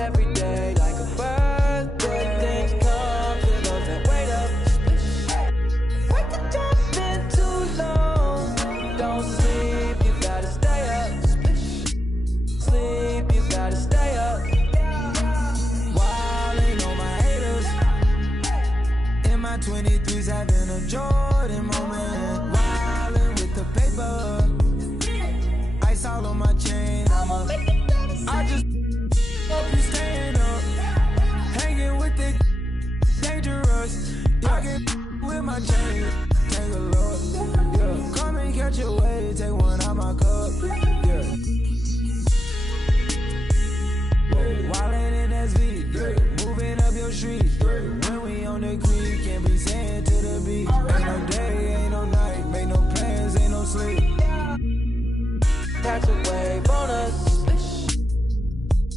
Every day like a birthday, things come to those that wait up. Wait to jump in too long. Don't sleep, you gotta stay up. Sleep, you gotta stay up. Wildin' on my haters. In my 23s, having a Jordan moment. Wildin' with the paper. Ice all on my chain. I just hope you staying up. Hanging with the dangerous. I get with my chain. Take a look. Yeah. Come and catch your wave. Take one out my cup. Yeah. Wildin' in SV. Yeah. Moving up your street. Yeah. When we on the creek, can't be saying to the beat. Ain't no day, ain't no night. Make no plans, ain't no sleep. Catch a wave on us.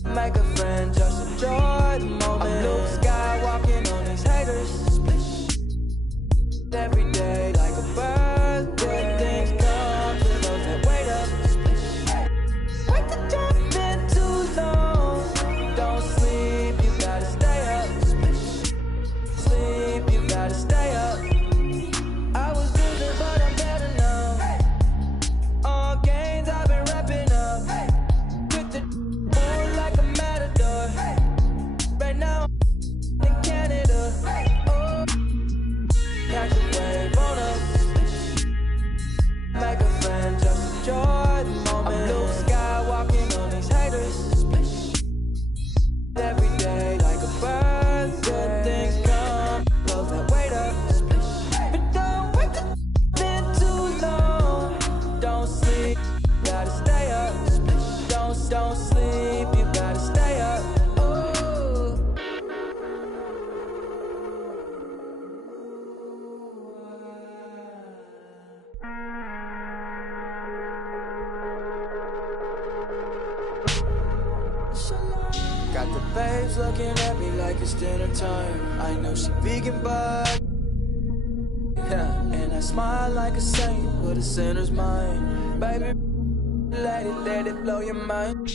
Make a friend, just enjoy the moment. I'm Noob Sky walking on these haters. Every day like a birthday. Things come to those that wait up. Wait to jump in too long. Don't sleep, you gotta stay up. Sleep, you gotta stay up. I was losing, but I'm better now. All games I've been wrapping up. With the like a matador. Right now in Canada. Oh, catch a wave on us. Make a friend, just enjoy the moment. I'm Noob Sky walking on these haters. Every day like a birthday. Things come, those that wait up. But don't wait to been too long. Don't sleep, gotta stay up. Don't sleep, you gotta stay up. Ooh. Got the babes looking at me like it's dinner time. I know she vegan, but yeah, and I smile like a saint with a sinner's mind. Baby, let it blow your mind.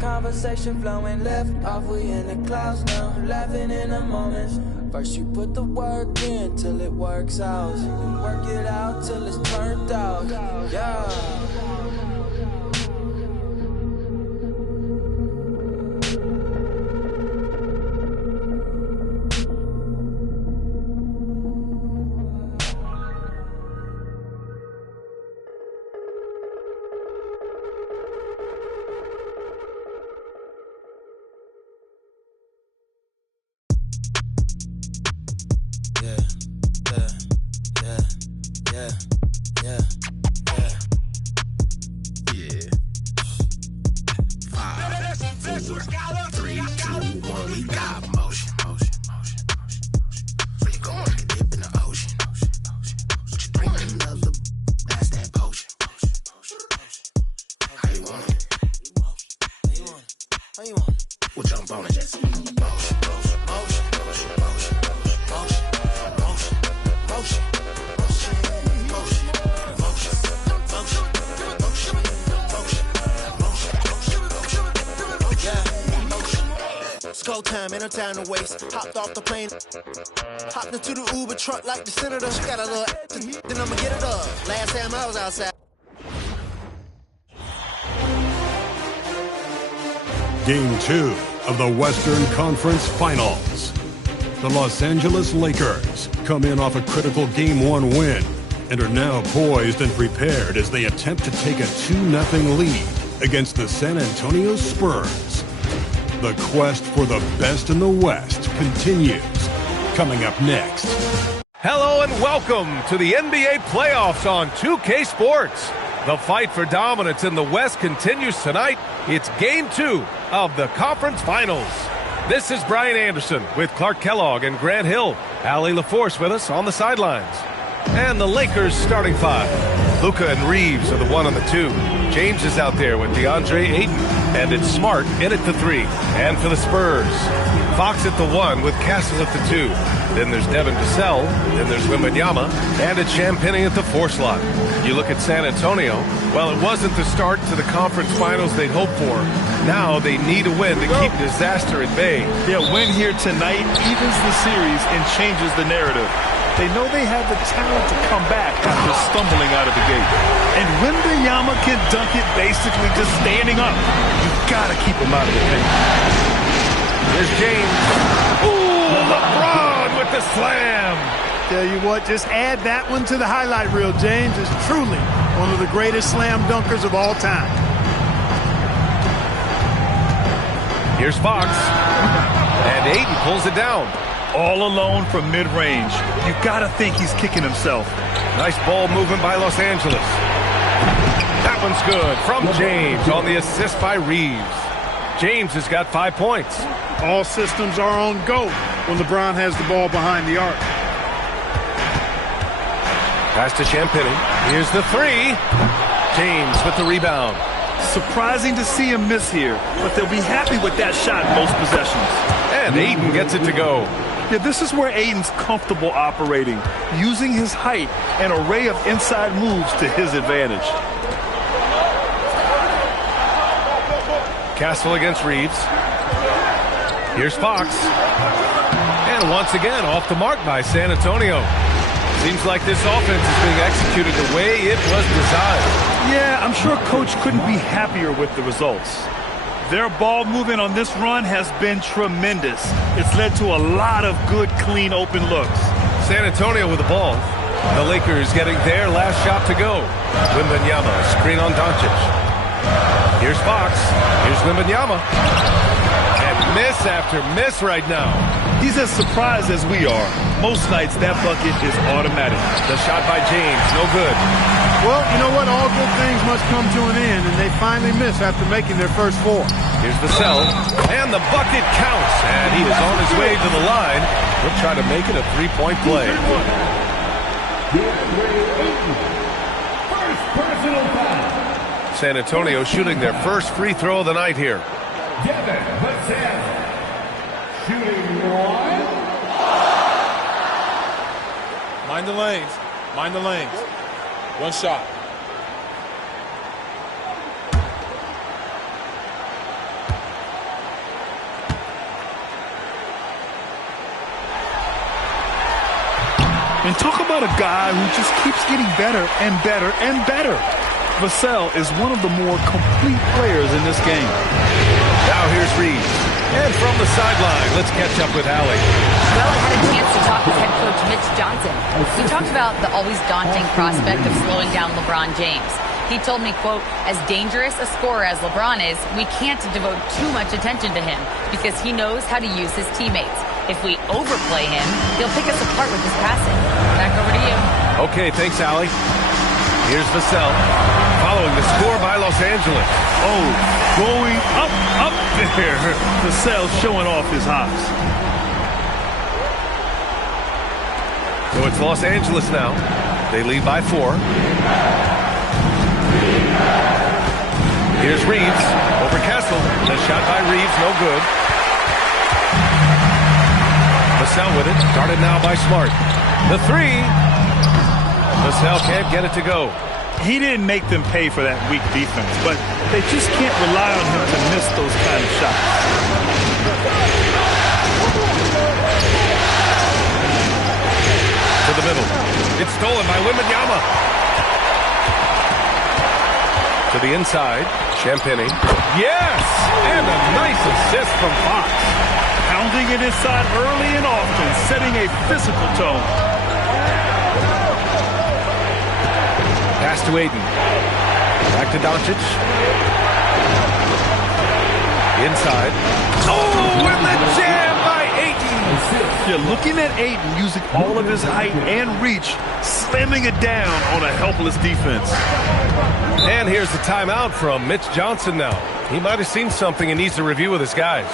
Conversation flowing left off, we in the clouds now. Laughing in the moments. First you put the work in till it works out. You can work it out till it's turned out. Yeah. We'll jump on it. Motion, motion, motion, motion, motion, motion, motion, motion, motion, motion, It's go time, ain't no time to waste. Hopped off the plane, hopped into the Uber truck like the senator. She got a little, then I'ma get it up. Last time I was outside. Game 2 of the Western Conference Finals. The Los Angeles Lakers come in off a critical Game 1 win and are now poised and prepared as they attempt to take a 2-0 lead against the San Antonio Spurs. The quest for the best in the West continues. Coming up next. Hello and welcome to the NBA playoffs on 2K Sports. The fight for dominance in the West continues tonight. It's Game 2 of the Conference Finals. This is Brian Anderson with Clark Kellogg and Grant Hill. Allie LaForce with us on the sidelines. And the Lakers starting five. Luka and Reeves are the 1 and the 2. James is out there with DeAndre Ayton. And it's Smart in at the 3. And for the Spurs, Fox at the 1 with Castle at the 2. Then there's Devin Vassell. Then there's Wembanyama. And it's Champagnie at the 4 slot. You look at San Antonio. Well, it wasn't the start to the conference finals they'd hoped for. Now they need a win to keep disaster at bay. Yeah, win here tonight evens the series and changes the narrative. They know they have the talent to come back after stumbling out of the gate. And Wembanyama can dunk it basically just standing up. You've got to keep him out of the paint. Here's James. Ooh, LeBron with the slam. Tell you what, just add that one to the highlight reel. James is truly one of the greatest slam dunkers of all time. Here's Fox. And Ayton pulls it down. All alone from mid-range. You got to think he's kicking himself. Nice ball movement by Los Angeles. That one's good from James on the assist by Reeves. James has got 5 points. All systems are on go when LeBron has the ball behind the arc. Pass to Champagnie. Here's the 3. James with the rebound. Surprising to see him miss here, but they'll be happy with that shot most possessions. And Ayton gets it to go. Yeah, this is where Ayton's comfortable operating, using his height and array of inside moves to his advantage. Castle against Reeves. Here's Fox. And once again, off the mark by San Antonio. Seems like this offense is being executed the way it was designed. Yeah, I'm sure Coach couldn't be happier with the results. Their ball movement on this run has been tremendous. It's led to a lot of good, clean, open looks. San Antonio with the ball. The Lakers getting their last shot to go. Wembanyama, screen on Doncic. Here's Fox. Here's Wembanyama. And miss after miss right now. He's as surprised as we are. Most nights, that bucket is automatic. The shot by James, no good. Well, you know what? All good things must come to an end, and they finally miss after making their first 4. Here's Vassell, and the bucket counts. And he is on his way to the line. He'll try to make it a 3-point play. San Antonio shooting their first free throw of the night here. Devin Vassell, shooting 1. Mind the lanes. Mind the lanes. One shot. And talk about a guy who just keeps getting better and better and better. Vassell is one of the more complete players in this game. Now here's Reeves. And from the sideline, let's catch up with Allie. Well, I had a chance to talk with head coach Mitch Johnson. He talked about the always daunting prospect of slowing down LeBron James. He told me, quote, as dangerous a scorer as LeBron is, we can't devote too much attention to him because he knows how to use his teammates. If we overplay him, he'll pick us apart with his passing. Back over to you. Okay, thanks, Allie. Here's Vassell, following the score by Los Angeles. Oh, going up there. Vassell showing off his hops. So it's Los Angeles now. They lead by 4. Here's Reeves over Castle. The shot by Reeves, no good. Vassell with it, started now by Smart. The 3. Vassell can't get it to go. He didn't make them pay for that weak defense, but they just can't rely on him to miss those kind of shots. To the middle. It's stolen by Wembanyama. To the inside, Champagnie. Yes! And a nice assist from Fox. Pounding it inside early and often, setting a physical tone. Pass to Ayton. Back to Doncic. Inside. Oh, and the jam by Ayton. You're looking at Ayton using all of his height and reach, slamming it down on a helpless defense. And here's the timeout from Mitch Johnson now. He might have seen something and needs to review with his guys.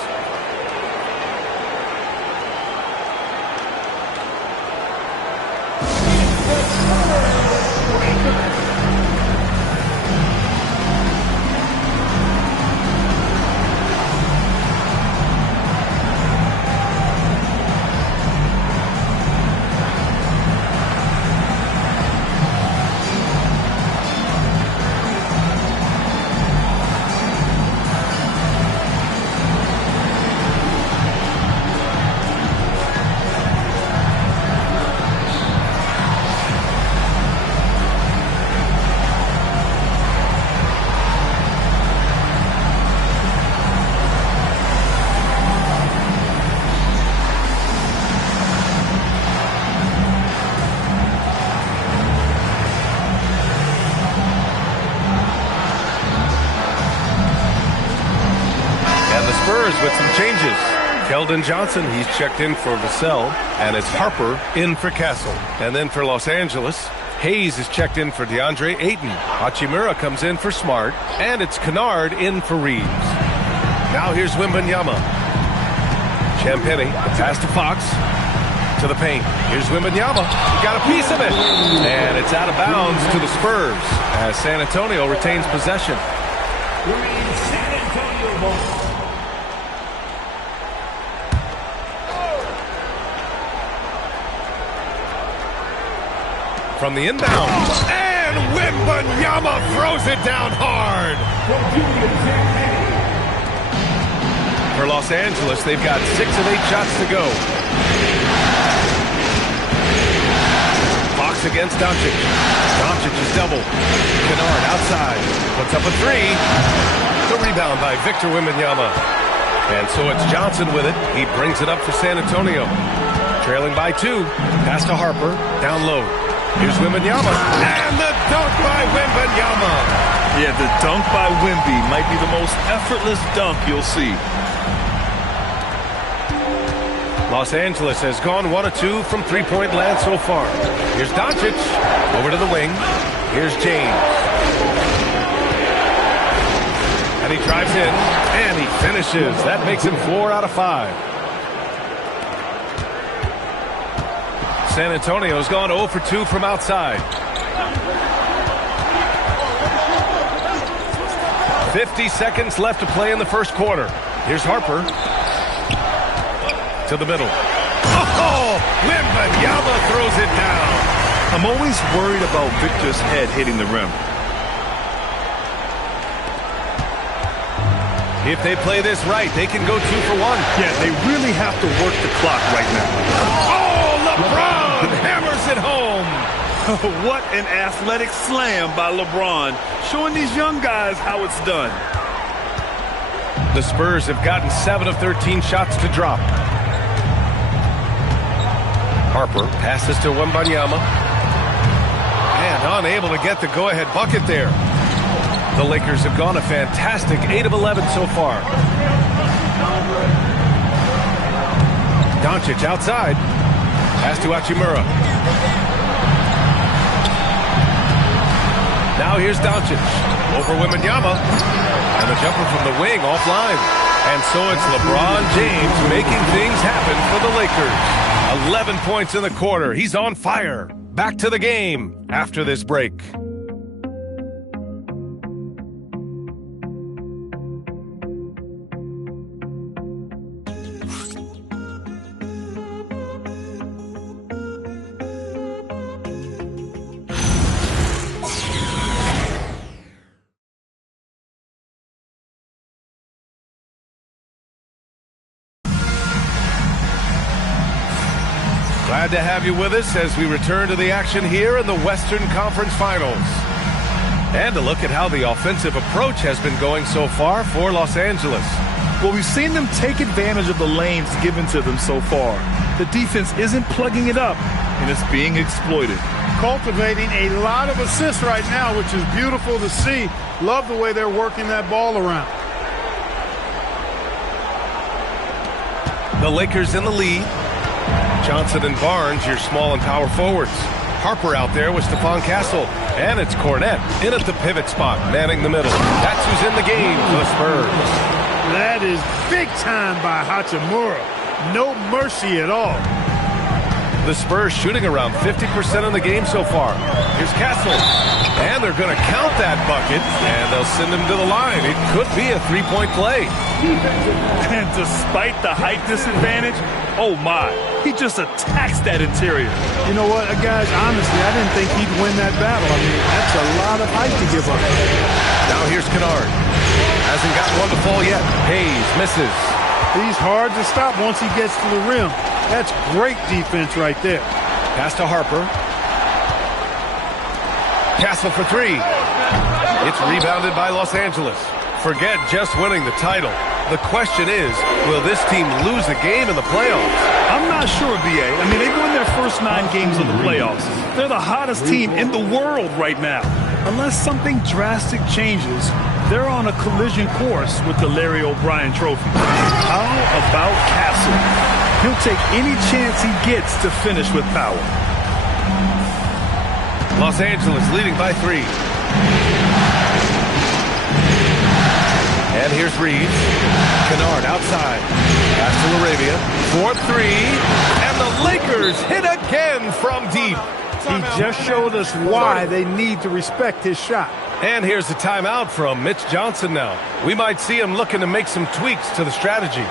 Spurs with some changes. Keldon Johnson, he's checked in for Vassell, and it's Harper in for Castle. And then for Los Angeles, Hayes is checked in for DeAndre Ayton. Hachimura comes in for Smart, and it's Kennard in for Reeves. Now here's Wembanyama. Champagnie, pass to Fox, to the paint. Here's Wembanyama. He got a piece of it. And it's out of bounds to the Spurs as San Antonio retains possession. San Antonio ball. From the inbound. And Wembanyama throws it down hard. For Los Angeles, they've got 6 of 8 shots to go. Fox against Doncic. Doncic is double. Kennard outside. Puts up a 3. The rebound by Victor Wembanyama. And so it's Johnson with it. He brings it up for San Antonio. Trailing by 2. Pass to Harper. Down low. Here's Wembanyama. And the dunk by Wembanyama. Yeah, the dunk by Wemby might be the most effortless dunk you'll see. Los Angeles has gone 1 of 2 from three-point land so far. Here's Doncic. Over to the wing. Here's James. And he drives in. And he finishes. That makes him 4 out of 5. San Antonio's gone 0 for 2 from outside. 50 seconds left to play in the first quarter. Here's Harper. To the middle. Oh, Wembanyama throws it down. I'm always worried about Victor's head hitting the rim. If they play this right, they can go 2 for 1. Yeah, they really have to work the clock right now. Oh, LeBron hammers it home. What an athletic slam by LeBron, showing these young guys how it's done. The Spurs have gotten 7 of 13 shots to drop. Harper passes to Wembanyama. And unable to get the go-ahead bucket there. The Lakers have gone a fantastic 8 of 11 so far. Doncic outside. Pass to Hachimura. Now here's Doncic. Over Wembanyama. And the jumper from the wing offline. And so it's LeBron James making things happen for the Lakers. 11 points in the quarter. He's on fire. Back to the game after this break. Glad to have you with us as we return to the action here in the Western Conference Finals. And a look at how the offensive approach has been going so far for Los Angeles. Well, we've seen them take advantage of the lanes given to them so far. The defense isn't plugging it up, and it's being exploited. Cultivating a lot of assists right now, which is beautiful to see. Love the way they're working that ball around. The Lakers in the lead. Johnson and Barnes, your small and power forwards. Harper out there with Stephon Castle. And it's Cornette in at the pivot spot, manning the middle. That's who's in the game for the Spurs. That is big time by Hachimura. No mercy at all. The Spurs shooting around 50% in the game so far. Here's Castle. And they're going to count that bucket, and they'll send him to the line. It could be a three-point play. And despite the height disadvantage, oh my, he just attacks that interior. You know what, guys, honestly, I didn't think he'd win that battle. I mean, that's a lot of height to give up. Now here's Kennard. Hasn't got one to fall yet. Hayes misses. He's hard to stop once he gets to the rim. That's great defense right there. Pass to Harper. Castle for 3. It's rebounded by Los Angeles. Forget just winning the title. The question is, will this team lose a game in the playoffs? I'm not sure, B.A. They've won their first 9 games of the playoffs. They're the hottest team in the world right now. Unless something drastic changes, they're on a collision course with the Larry O'Brien Trophy. How about Castle? He'll take any chance he gets to finish with power. Los Angeles leading by 3. And here's Reeves. Kennard outside. Pass to Laravia. 4-3. And the Lakers hit again from deep. He just showed us why they need to respect his shot. And here's the timeout from Mitch Johnson now. We might see him looking to make some tweaks to the strategy.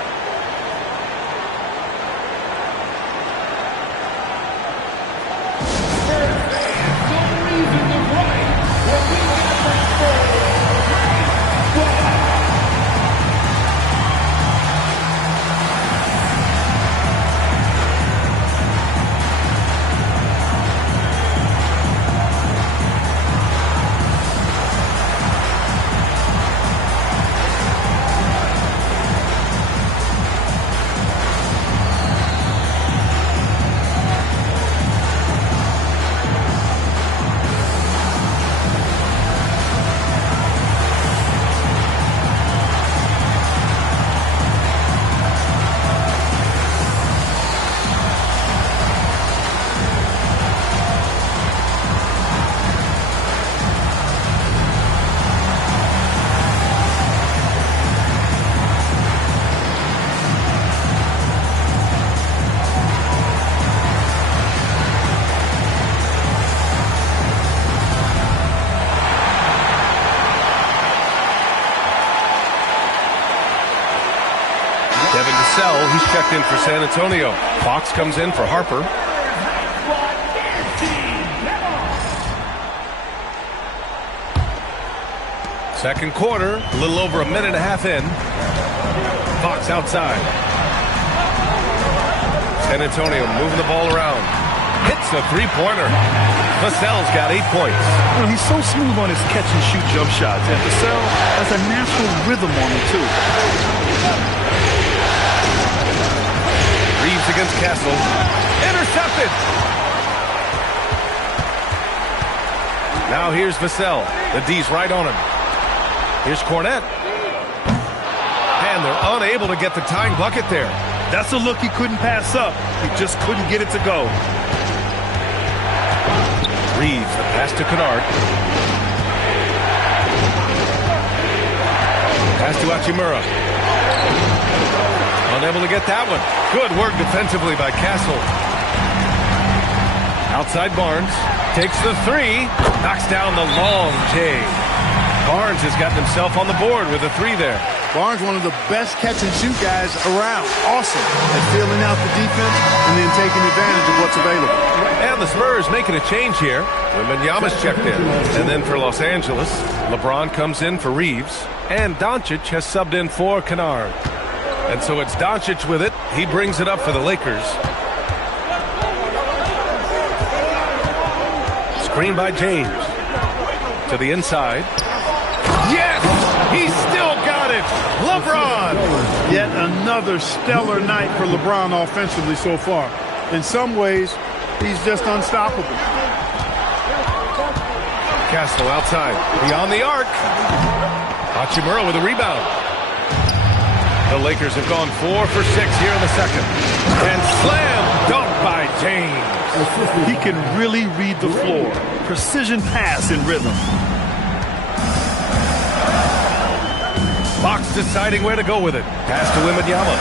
He's checked in for San Antonio. Fox comes in for Harper. Second quarter, a little over a minute and a half in. Fox outside. San Antonio moving the ball around. Hits a three-pointer. Vassell's got 8 points. Well, he's so smooth on his catch-and-shoot jump shots, and Vassell has a natural rhythm on him, too. Reeves against Castle. Intercepted! Now here's Vassell. The D's right on him. Here's Cornette. And they're unable to get the tying bucket there. That's a look he couldn't pass up. He just couldn't get it to go. Reeves, the pass to Kennard. Pass to Hachimura. Unable to get that one. Good work defensively by Castle. Outside Barnes. Takes the three. Knocks down the long J. Barnes has gotten himself on the board with a three there. Barnes, one of the best catch-and-shoot guys around. Awesome at filling out the defense and then taking advantage of what's available. And the Spurs making a change here. Wembanyama's checked in. And then for Los Angeles, LeBron comes in for Reeves. And Doncic has subbed in for Kennard. And so it's Doncic with it. He brings it up for the Lakers. Screen by James. To the inside. Yes! He still got it! LeBron! Yet another stellar night for LeBron offensively so far. In some ways, he's just unstoppable. Castle outside. Beyond the arc. Hachimura with a rebound. The Lakers have gone 4 for 6 here in the second. And slam dunk by James. He can really read the floor. Precision pass in rhythm. Fox deciding where to go with it. Pass to Wembanyama.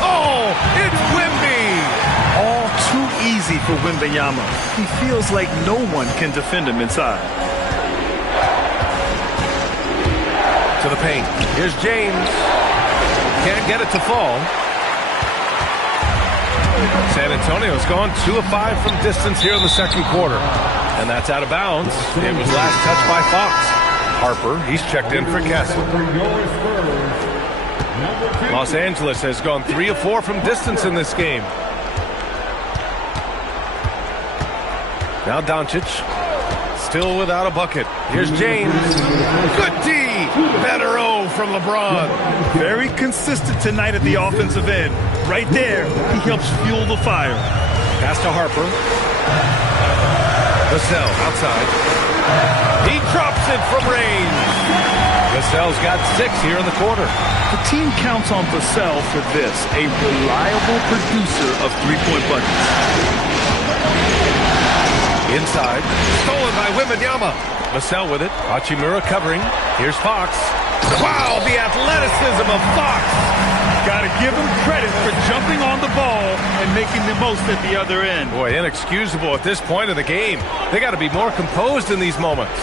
Oh, it's Wemby! All too easy for Wembanyama. He feels like no one can defend him inside. To the paint. Here's James. Can't get it to fall. San Antonio's gone 2 of 5 from distance here in the second quarter. And that's out of bounds. It was last touched by Fox. Harper, he's checked in for Castle. Los Angeles has gone 3 of 4 from distance in this game. Now Doncic, still without a bucket. Here's James. Good D! Better O from LeBron. Very consistent tonight at the offensive end. Right there, he helps fuel the fire. Pass to Harper. Vassell outside. He drops it from range. Vassell's got 6 here in the quarter. The team counts on Vassell for this, a reliable producer of three-point buckets. Inside, stolen by Wembanyama. Vassell with it. Hachimura covering. Here's Fox. Wow, the athleticism of Fox. Got to give him credit for jumping on the ball and making the most at the other end. Boy, inexcusable at this point of the game. They got to be more composed in these moments.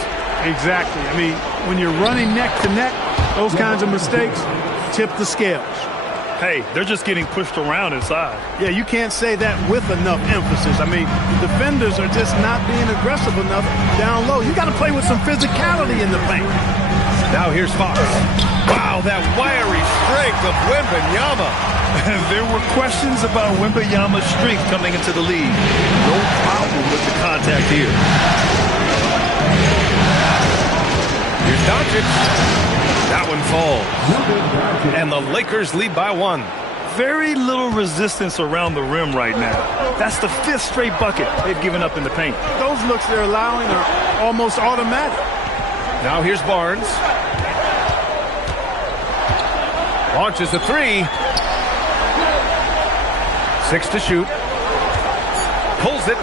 Exactly. I mean, when you're running neck to neck, those kinds of mistakes tip the scales. Hey, they're just getting pushed around inside. Yeah, you can't say that with enough emphasis. I mean, defenders are just not being aggressive enough down low. You got to play with some physicality in the paint. Now here's Fox. Wow, that wiry strength of Wembanyama. There were questions about Wembanyama's strength coming into the league. No problem with the contact here. Here's Doncic. That one falls. And the Lakers lead by 1. Very little resistance around the rim right now. That's the 5th straight bucket they've given up in the paint. Those looks they're allowing are almost automatic. Now here's Barnes. Launches a 3. 6 to shoot. Pulls it.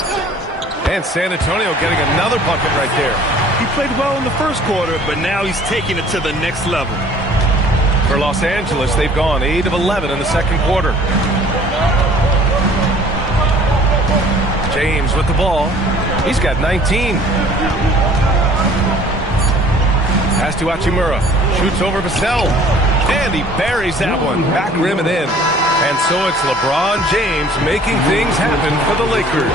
And San Antonio getting another bucket right there. He played well in the first quarter, but now he's taking it to the next level. For Los Angeles, they've gone 8 of 11 in the second quarter. James with the ball. He's got 19. Pass to Hachimura. Shoots over Vassell. And he buries that one. Back rim and in. And so it's LeBron James making things happen for the Lakers.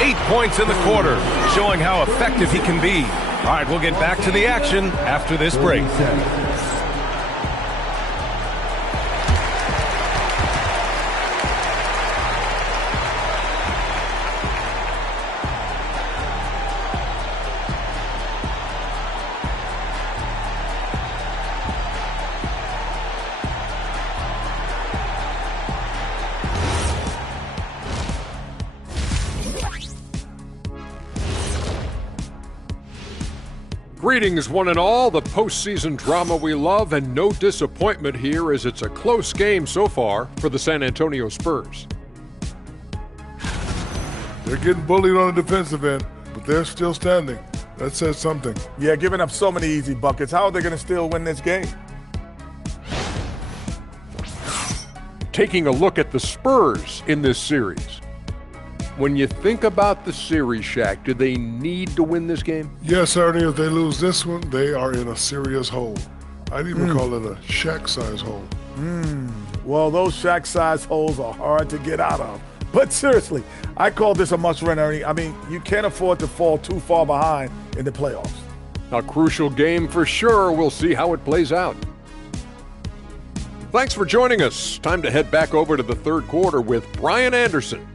8 points in the quarter, showing how effective he can be. All right, we'll get back to the action after this break. Greetings, one and all. The postseason drama we love, and no disappointment here as it's a close game so far for the San Antonio Spurs. They're getting bullied on the defensive end, but they're still standing. That says something. Yeah, giving up so many easy buckets. How are they going to still win this game? Taking a look at the Spurs in this series. When you think about the series, Shaq, do they need to win this game? Yes, Ernie, if they lose this one, they are in a serious hole. I'd even call it a Shaq-size hole. Well, those Shaq-size holes are hard to get out of. But seriously, I call this a must-win, Ernie. I mean, you can't afford to fall too far behind in the playoffs. A crucial game for sure. We'll see how it plays out. Thanks for joining us. Time to head back over to the third quarter with Brian Anderson.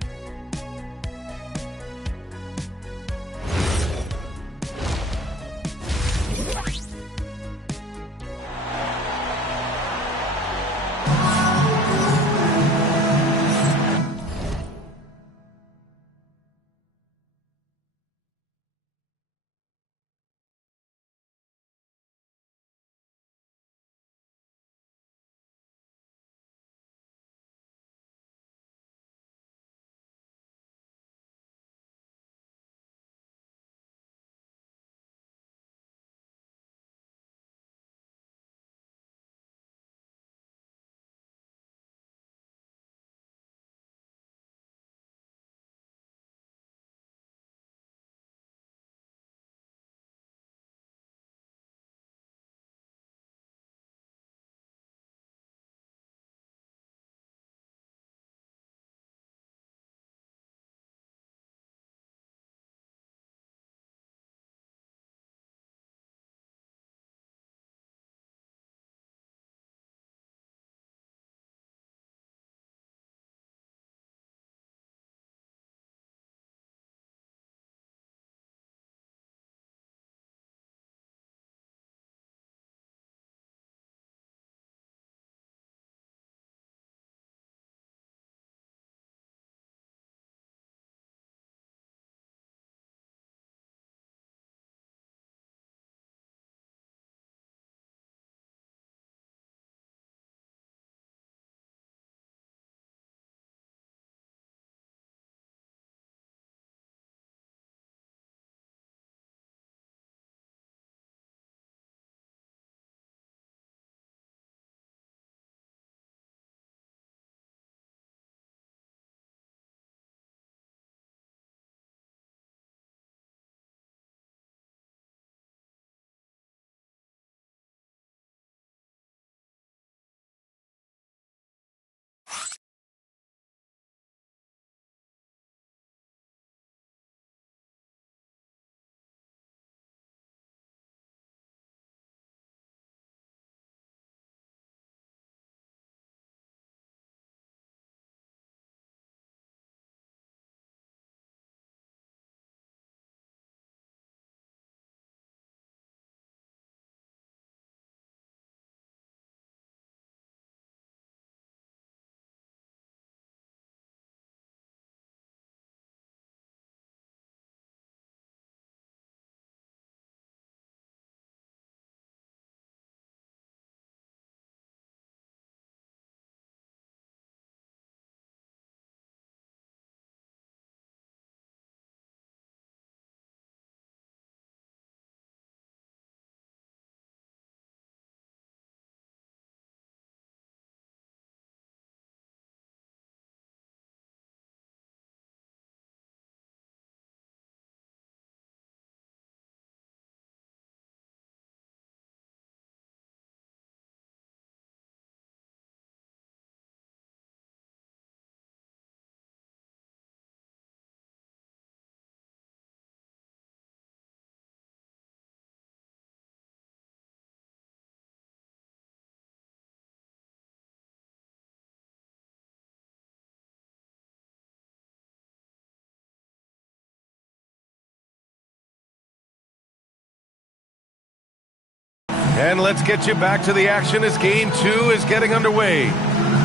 And let's get you back to the action as Game 2 is getting underway.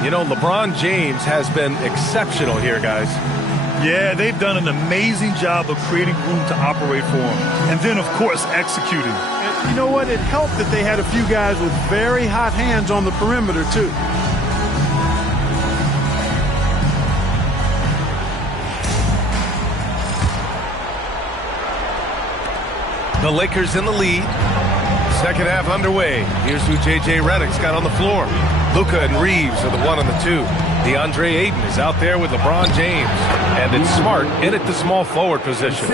You know, LeBron James has been exceptional here, guys. Yeah, they've done an amazing job of creating room to operate for him. And then, of course, executing. And you know what? It helped that they had a few guys with very hot hands on the perimeter, too. The Lakers in the lead. Second half underway. Here's who J.J. Redick's got on the floor. Luka and Reeves are the 1 and the 2. DeAndre Ayton is out there with LeBron James. And it's Smart in at the small forward position.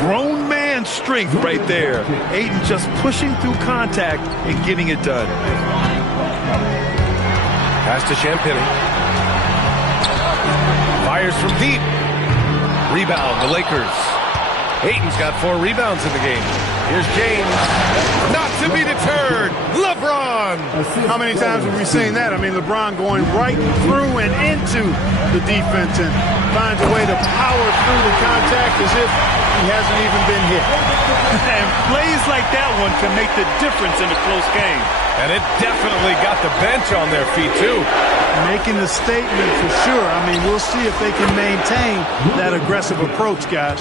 Grown man strength right there. Ayton just pushing through contact and getting it done. Pass to Champagnie. Fires from deep. Rebound, the Lakers. Ayton's got 4 rebounds in the game. Here's James. Not to be deterred. LeBron. How many times have we seen that? I mean, LeBron going right through and into the defense and finds a way to power through the contact as if he hasn't even been hit. And plays like that one can make the difference in a close game. And it definitely got the bench on their feet, too. Making the statement for sure. I mean, we'll see if they can maintain that aggressive approach, guys.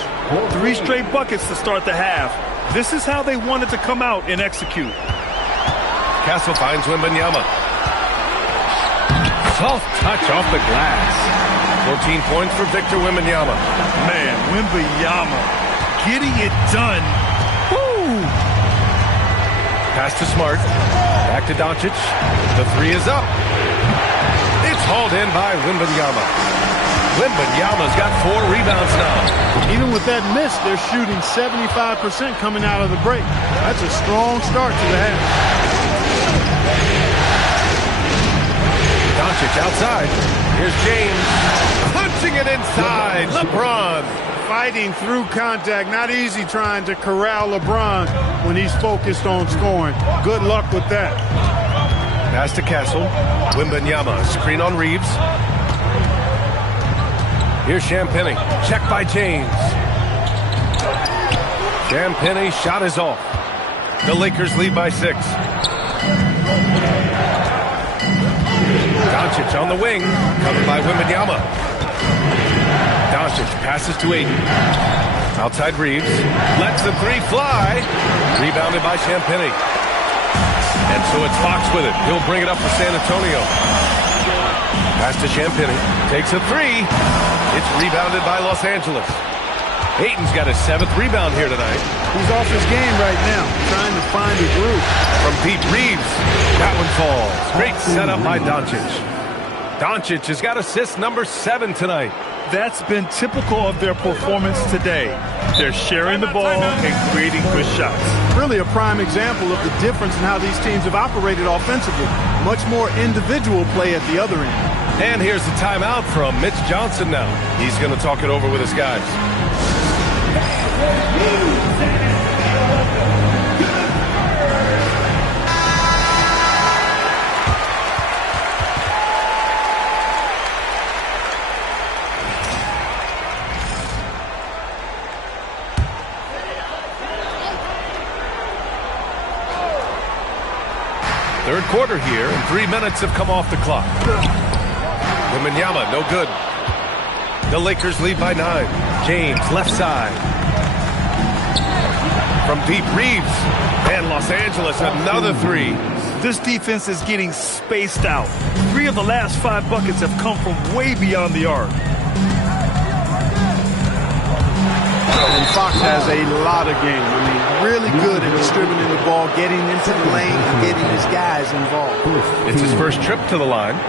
3 straight buckets to start the half. This is how they wanted to come out and execute. Castle finds Wembanyama. Soft touch off the glass. 14 points for Victor Wembanyama. Man, Wembanyama getting it done. Woo! Pass to Smart. Back to Doncic. The 3 is up. It's hauled in by Wembanyama. Wembanyama's got 4 rebounds now. Even with that miss, they're shooting 75% coming out of the break. That's a strong start to the half. Doncic outside. Here's James. Punching it inside. LeBron. Fighting through contact. Not easy trying to corral LeBron when he's focused on scoring. Good luck with that. Pass to Castle. Wembanyama. Screen on Reeves. Here's Champagnie. Check by James. Champagnie shot is off. The Lakers lead by 6. Doncic on the wing. Covered by Wembanyama. Doncic passes to Ayton. Outside Reeves. Lets the 3 fly. Rebounded by Champagnie. And so it's Fox with it. He'll bring it up for San Antonio. Pass to Champagnie. Takes a 3. It's rebounded by Los Angeles. Ayton's got his 7th rebound here tonight. He's off his game right now, trying to find a groove. From Pete Reeves. That one falls. Great setup by Doncic. Doncic has got assist number 7 tonight. That's been typical of their performance today. They're sharing the ball and creating good shots. Really a prime example of the difference in how these teams have operated offensively. Much more individual play at the other end. And here's the timeout from Mitch Johnson now. He's going to talk it over with his guys. Third quarter here, and 3 minutes have come off the clock. Wembanyama, no good. The Lakers lead by 9. James, left side. From deep, Reeves. And Los Angeles, another 3. This defense is getting spaced out. 3 of the last 5 buckets have come from way beyond the arc. And Fox has a lot of game. I mean, really good at distributing the ball, getting into the lane, and getting his guys involved. It's his first trip to the line.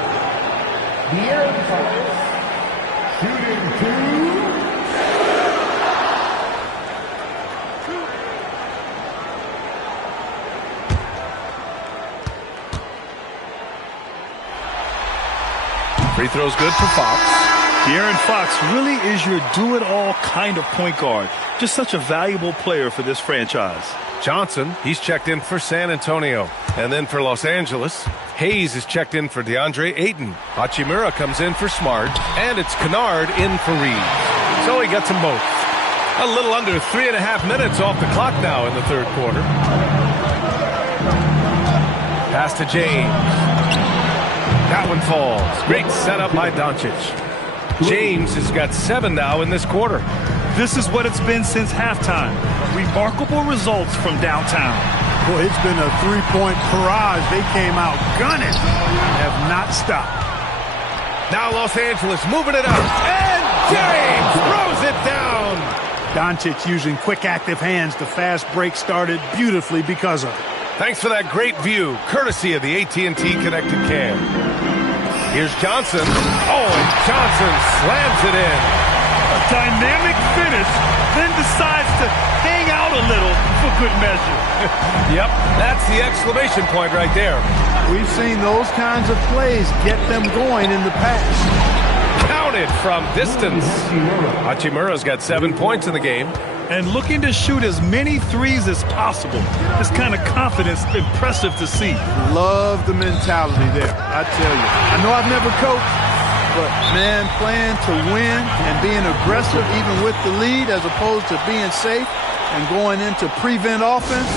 Free throw's good for Fox. De'Aaron Fox really is your do-it-all kind of point guard. Just such a valuable player for this franchise. Johnson, he's checked in for San Antonio. And then for Los Angeles, Hayes is checked in for DeAndre Ayton. Hachimura comes in for Smart. And it's Kennard in for Reeves. So he gets them both. A little under 3.5 minutes off the clock now in the third quarter. Pass to James. That one falls. Great setup by Doncic. James has got 7 now in this quarter. This is what it's been since halftime. Remarkable results from downtown. Boy, it's been a three-point barrage. They came out gunning and have not stopped. Now Los Angeles moving it up. And James throws it down. Doncic using quick, active hands. The fast break started beautifully because of it. Thanks for that great view, courtesy of the AT&T Connected Cam. Here's Johnson. Oh, and Johnson slams it in. A dynamic finish, then decides to hang out a little for good measure. Yep, that's the exclamation point right there. We've seen those kinds of plays get them going in the past. Counted from distance. Hachimura's got 7 points in the game. And looking to shoot as many threes as possible. This kind of confidence, impressive to see. Love the mentality there, I tell you. I know I've never coached, but, man, playing to win and being aggressive even with the lead as opposed to being safe and going into prevent offense,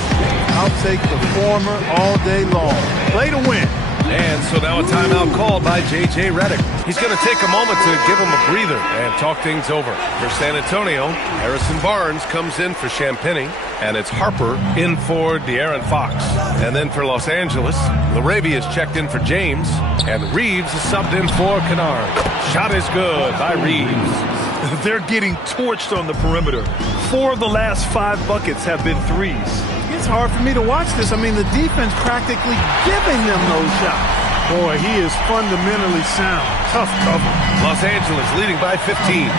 I'll take the former all day long. Play to win. And so now a timeout called by J.J. Redick. He's going to take a moment to give him a breather and talk things over. For San Antonio, Harrison Barnes comes in for Champagny, and it's Harper in for De'Aaron Fox. And then for Los Angeles, LaRavia is checked in for James, and Reeves is subbed in for Kennard. Shot is good by Reeves. They're getting torched on the perimeter. 4 of the last 5 buckets have been threes. It's hard for me to watch this. I mean, the defense practically giving them those shots. Boy, he is fundamentally sound. Tough cover. Los Angeles leading by 15.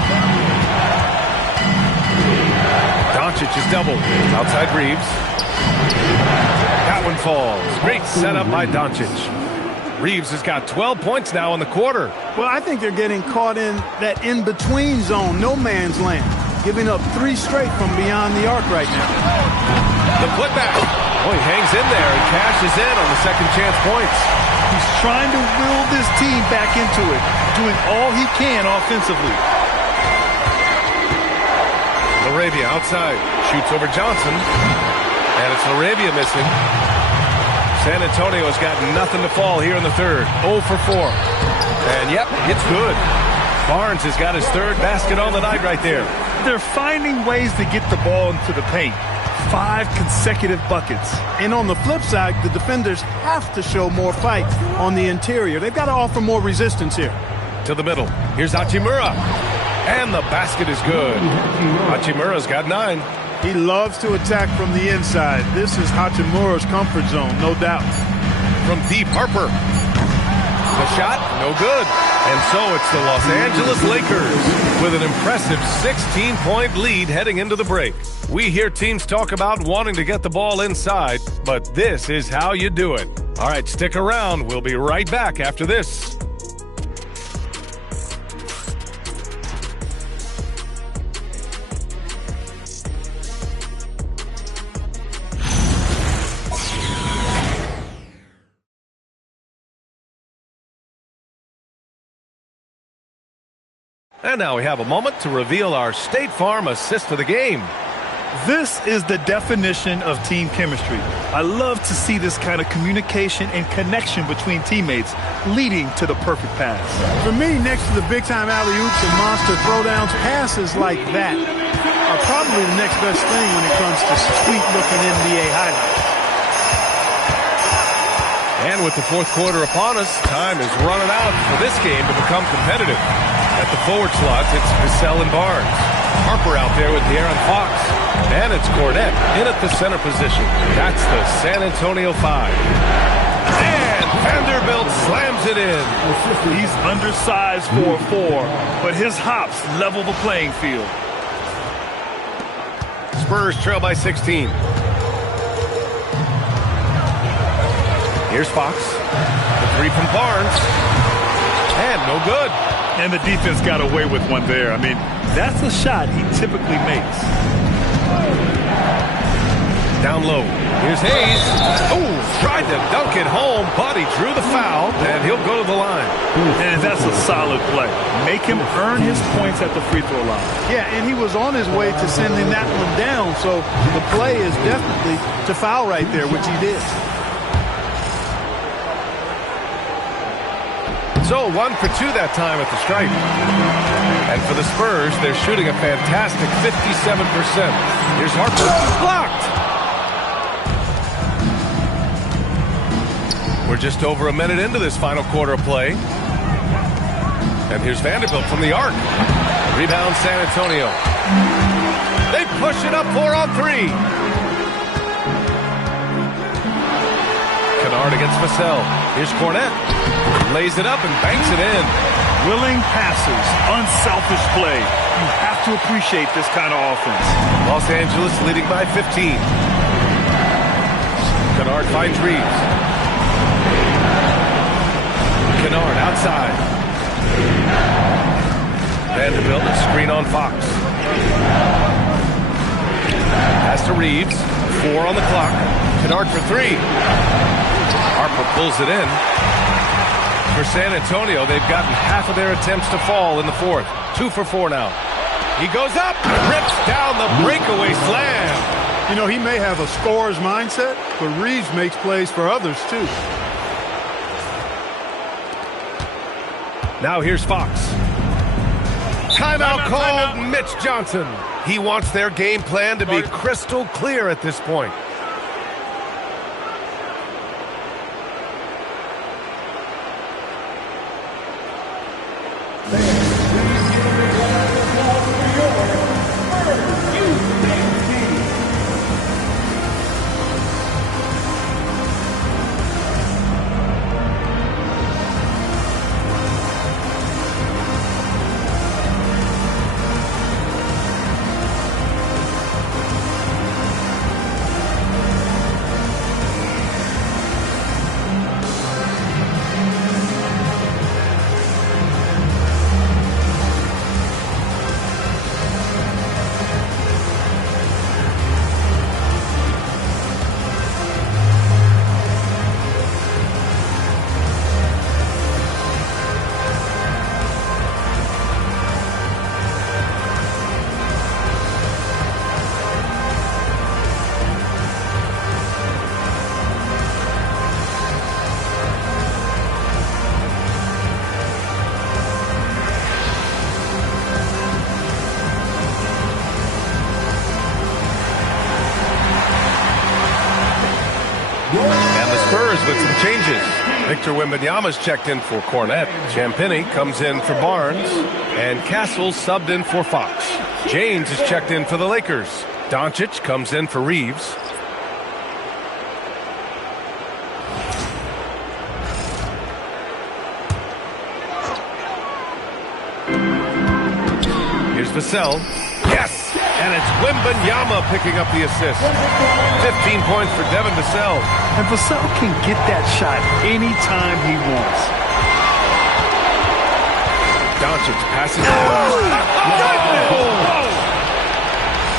Doncic is doubled. Outside Reeves. That one falls. Great setup by Doncic. Reeves has got 12 points now in the quarter. Well, I think they're getting caught in that in-between zone, no man's land, giving up 3 straight from beyond the arc right now. The putback. Oh, he hangs in there and cashes in on the second chance points. He's trying to will this team back into it, doing all he can offensively. LaRavia outside. Shoots over Johnson. And it's LaRavia missing. San Antonio has got nothing to fall here in the third. 0 for 4. And, yep, it's good. Barnes has got his 3rd basket on the night right there. They're finding ways to get the ball into the paint. 5 consecutive buckets. And on the flip side, the defenders have to show more fight on the interior. They've got to offer more resistance here. To the middle. Here's Hachimura. And the basket is good. Hachimura's got 9. He loves to attack from the inside. This is Hachimura's comfort zone, no doubt. From deep, Harper. The shot, no good. And so it's the Los Angeles Lakers with an impressive 16-point lead heading into the break. We hear teams talk about wanting to get the ball inside, but this is how you do it. All right, stick around. We'll be right back after this. And now we have a moment to reveal our State Farm assist of the game. This is the definition of team chemistry. I love to see this kind of communication and connection between teammates leading to the perfect pass. For me, next to the big-time alley-oops and monster throwdowns, passes like that are probably the next best thing when it comes to sweet-looking NBA highlights. And with the 4th quarter upon us, time is running out for this game to become competitive. At the forward slots, it's Vassell and Barnes. Harper out there with De'Aaron Fox. And it's Cornette in at the center position. That's the San Antonio 5. And Vanderbilt slams it in. He's undersized for a 4, but his hops level the playing field. Spurs trail by 16. Here's Fox. The 3 from Barnes. And no good. And the defense got away with one there. I mean, that's a shot he typically makes. Down low. Here's Hayes. Oh, tried to dunk it home, but he drew the foul, and he'll go to the line. And that's a solid play. Make him earn his points at the free throw line. Yeah, and he was on his way to sending that one down, so the play is definitely to foul right there, which he did. So 1 for 2 that time at the stripe. And for the Spurs, they're shooting a fantastic 57%. Here's Harper. Blocked! We're just over a minute into this final quarter of play. And here's Vanderbilt from the arc. Rebound San Antonio. They push it up 4 on 3. Kennard against Vassell. Here's Cornette. Lays it up and banks it in. Willing passes, unselfish play. You have to appreciate this kind of offense. Los Angeles leading by 15. Kennard finds Reeves. Kennard outside. Vanderbilt screen on Fox. Pass to Reeves. 4 on the clock. Kennard for 3. Harper pulls it in. For San Antonio, they've gotten half of their attempts to fall in the fourth. 2 for 4 now. He goes up, rips down the breakaway slam. You know, he may have a scorer's mindset, but Reeves makes plays for others, too. Now here's Fox. Timeout called. Mitch Johnson. He wants their game plan to be crystal clear at this point. With some changes. Victor Wembanyama's checked in for Cornette. Champagny comes in for Barnes. And Castle subbed in for Fox. James is checked in for the Lakers. Doncic comes in for Reeves. Here's Vassell. Yes! And it's Wembanyama picking up the assist. 15 points for Devin Vassell. And Vassell can get that shot anytime he wants. Doncic passes.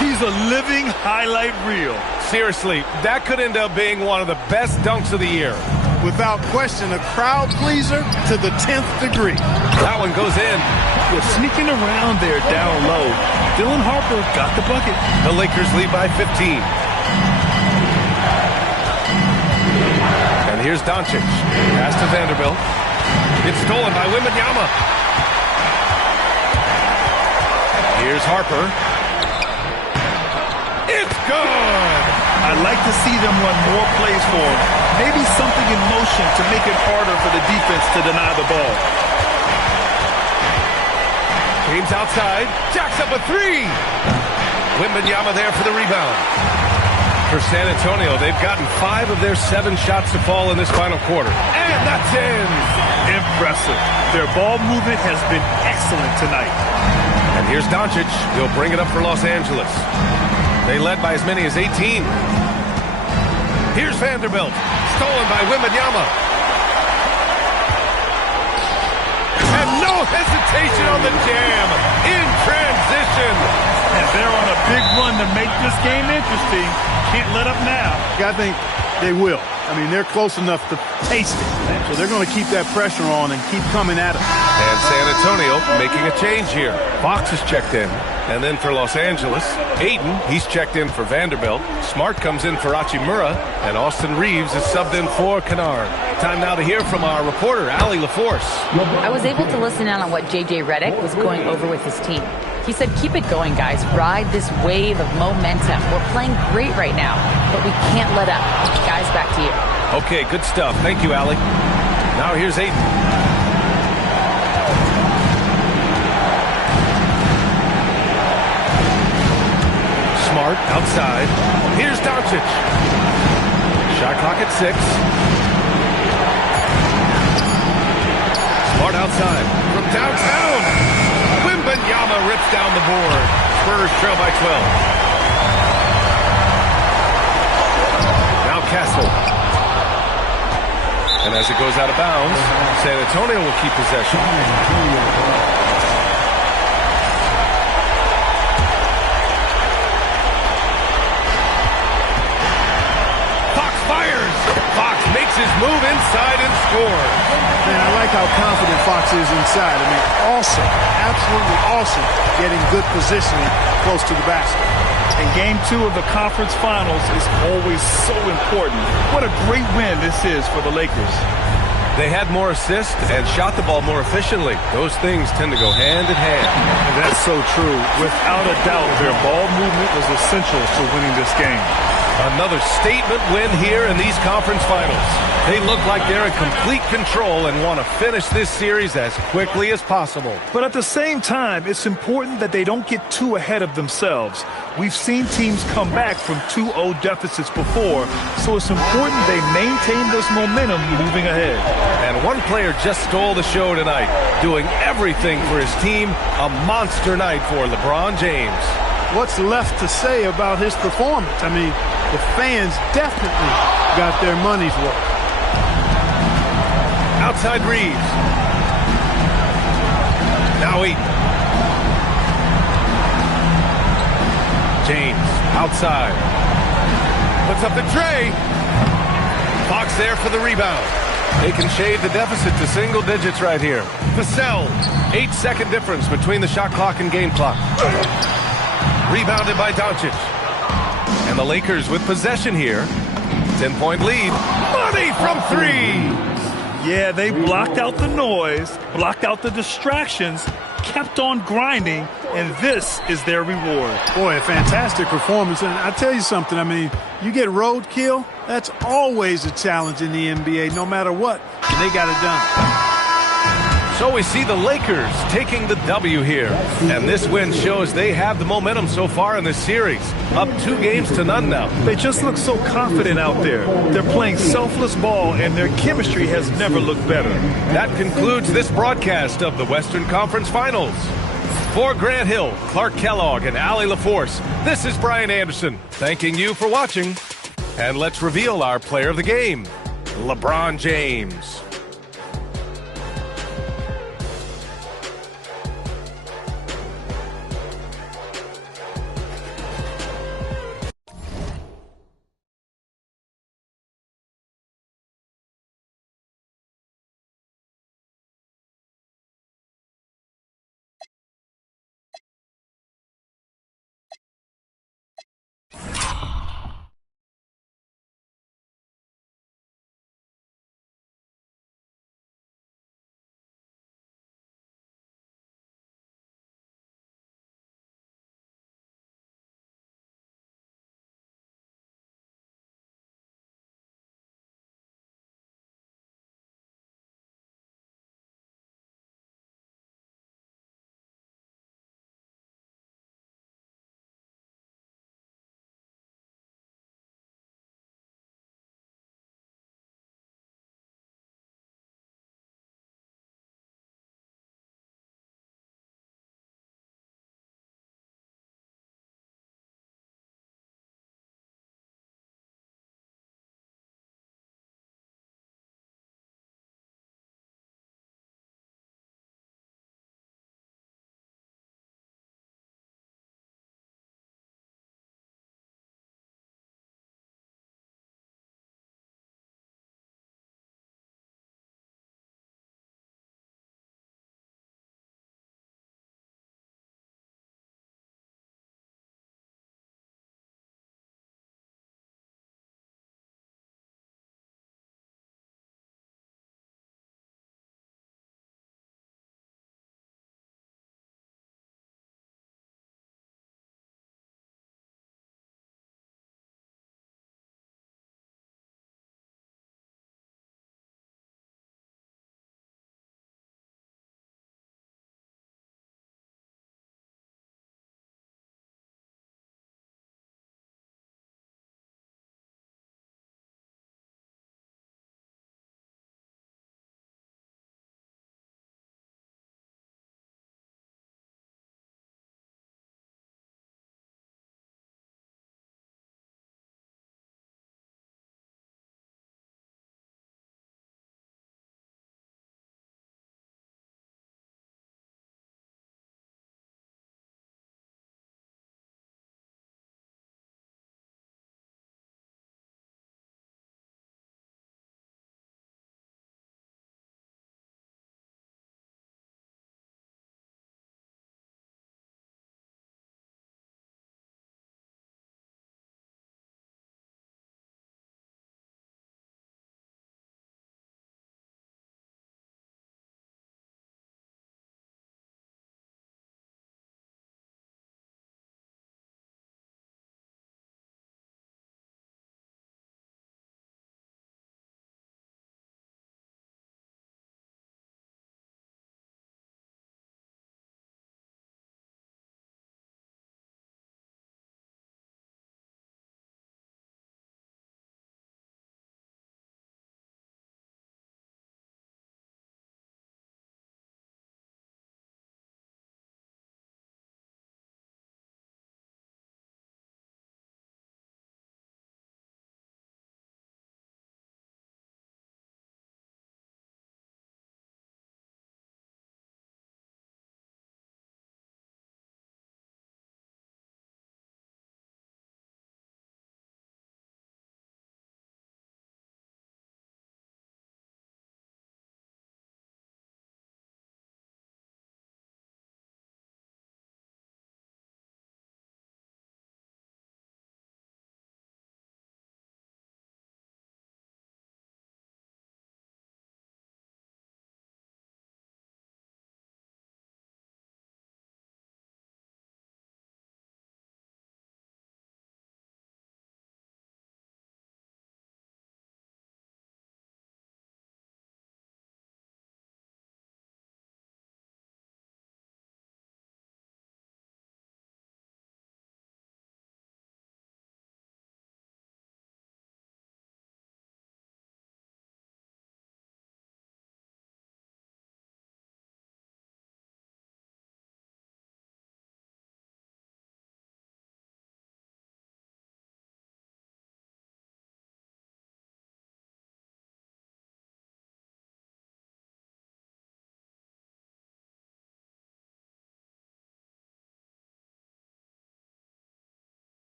He's a living highlight reel. Seriously, that could end up being one of the best dunks of the year. Without question, a crowd pleaser to the 10th degree. That one goes in. You're sneaking around there down low. Dylan Harper got the bucket. The Lakers lead by 15. And here's Doncic. Pass to Vanderbilt. It's stolen by Wembanyama. Here's Harper. It's good! I'd like to see them run more plays for him. Maybe something in motion to make it harder for the defense to deny the ball. James outside. Jacks up a 3. Wembanyama there for the rebound. For San Antonio, they've gotten 5 of their 7 shots to fall in this final quarter. And that's in! Impressive. Their ball movement has been excellent tonight. And here's Doncic. He'll bring it up for Los Angeles. They led by as many as 18. Here's Vanderbilt. Stolen by Wembanyama. And no hesitation on the jam. In transition. And they're on a big run to make this game interesting. Can't let up now. I think they will. I mean, they're close enough to taste it. So they're going to keep that pressure on and keep coming at them. And San Antonio making a change here. Fox is checked in. And then for Los Angeles, Aiden, he's checked in for Vanderbilt. Smart comes in for Achimura. And Austin Reeves is subbed in for Kennard. Time now to hear from our reporter, Allie LaForce. I was able to listen in on what J.J. Redick was going over with his team. He said, keep it going, guys. Ride this wave of momentum. We're playing great right now, but we can't let up. Guys, back to you. Okay, good stuff. Thank you, Allie. Now here's Aiden. Smart outside. Here's Doncic. Shot clock at 6. Smart outside from downtown. Wembanyama rips down the board. Spurs trail by 12. Now Castle. And as it goes out of bounds, San Antonio will keep possession. Fox fires. Fox makes his move inside and scores. Man, I like how confident Fox is inside. I mean, awesome. Absolutely awesome getting good positioning close to the basket. And Game 2 of the conference finals is always so important. What a great win this is for the Lakers. They had more assists and shot the ball more efficiently. Those things tend to go hand in hand. And that's so true. Without a doubt, their ball movement was essential to winning this game. Another statement win here in these conference finals. They look like they're in complete control and want to finish this series as quickly as possible. But at the same time, it's important that they don't get too ahead of themselves. We've seen teams come back from 2-0 deficits before, so it's important they maintain this momentum moving ahead. And one player just stole the show tonight, doing everything for his team. A monster night for LeBron James. What's left to say about his performance? I mean, the fans definitely got their money's worth. Outside Reeves. Now Eaton. James outside. Puts up the tray. Fox there for the rebound. They can shade the deficit to single digits right here. Vassell. 8-second difference between the shot clock and game clock. Rebounded by Doncic. And the Lakers with possession here. 10-point lead. Money from 3. Yeah, they blocked out the noise, blocked out the distractions, kept on grinding, and this is their reward. Boy, a fantastic performance. And I tell you something, I mean, you get roadkill, that's always a challenge in the NBA, no matter what. And they got it done. So we see the Lakers taking the W here. And this win shows they have the momentum so far in this series. Up 2-0 now. They just look so confident out there. They're playing selfless ball, and their chemistry has never looked better. That concludes this broadcast of the Western Conference Finals. For Grant Hill, Clark Kellogg, and Allie LaForce, this is Brian Anderson, thanking you for watching. And let's reveal our player of the game, LeBron James.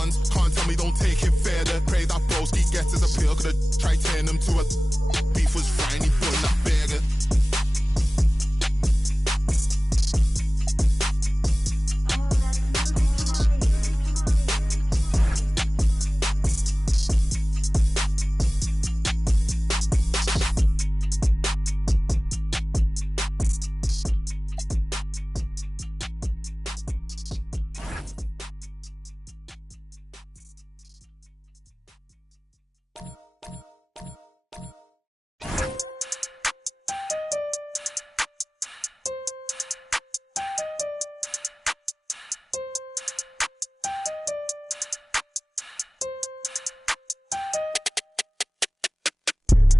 ones. Can't tell me don't take it fair. The pray that broski gets his appeal. Could've tried turning him to a beef was fine. He put in that burger.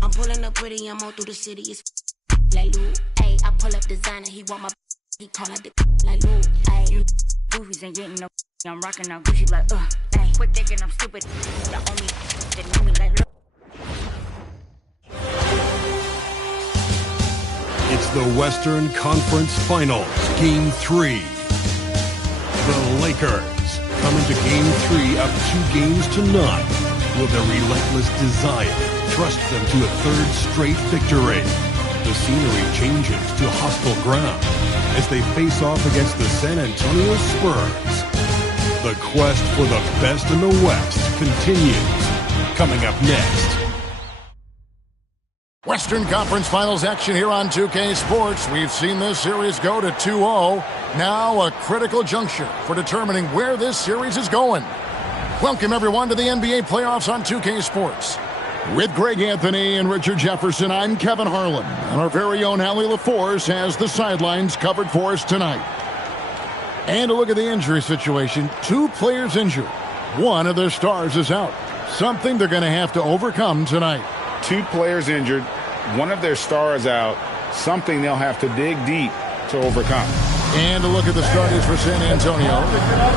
I'm pulling up pretty, I'm all through the city. It's like Lou, ayy. I pull up designer, he want my, he call out the like Lou, ayy. You goofies ain't getting no, I'm rocking out Gucci like, ayy. Quit thinking I'm stupid. The only that know me like, look. It's the Western Conference Finals, Game 3. The Lakers come into Game 3 up 2 games to none. Will their relentless desire thrust them to a third straight victory? The scenery changes to hostile ground as they face off against the San Antonio Spurs. The quest for the best in the West continues. Coming up next. Western Conference Finals action here on 2K Sports. We've seen this series go to 2-0. Now a critical juncture for determining where this series is going. Welcome everyone to the NBA playoffs on 2K Sports. With Greg Anthony and Richard Jefferson, I'm Kevin Harlan. And our very own Allie LaForce has the sidelines covered for us tonight. And a look at the injury situation. 2 players injured. One of their stars is out. Something they're going to have to overcome tonight. 2 players injured, one of their stars out, something they'll have to dig deep to overcome. And a look at the starters for San Antonio.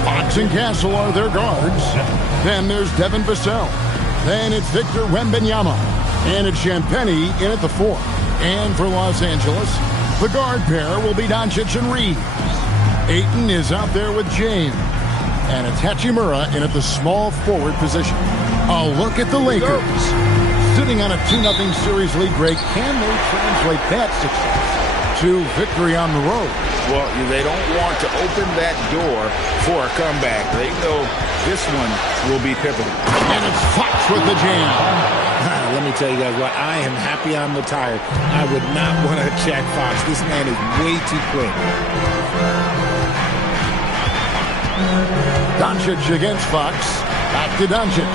Fox and Castle are their guards. Then there's Devin Vassell. Then it's Victor Wembanyama. And it's Champagnie in at the 4. And for Los Angeles, the guard pair will be Doncic and Reeves. Ayton is out there with James. And it's Hachimura in at the small forward position. A look at the Lakers. Sitting on a 2-0 series lead, Greg, can they translate that success to victory on the road? Well, they don't want to open that door for a comeback. They know this one will be pivotal. And it's Fox with the jam. Let me tell you guys what, I am happy I'm retired. I would not want to check Fox. This man is way too quick. Doncic against Fox. Back to Doncic.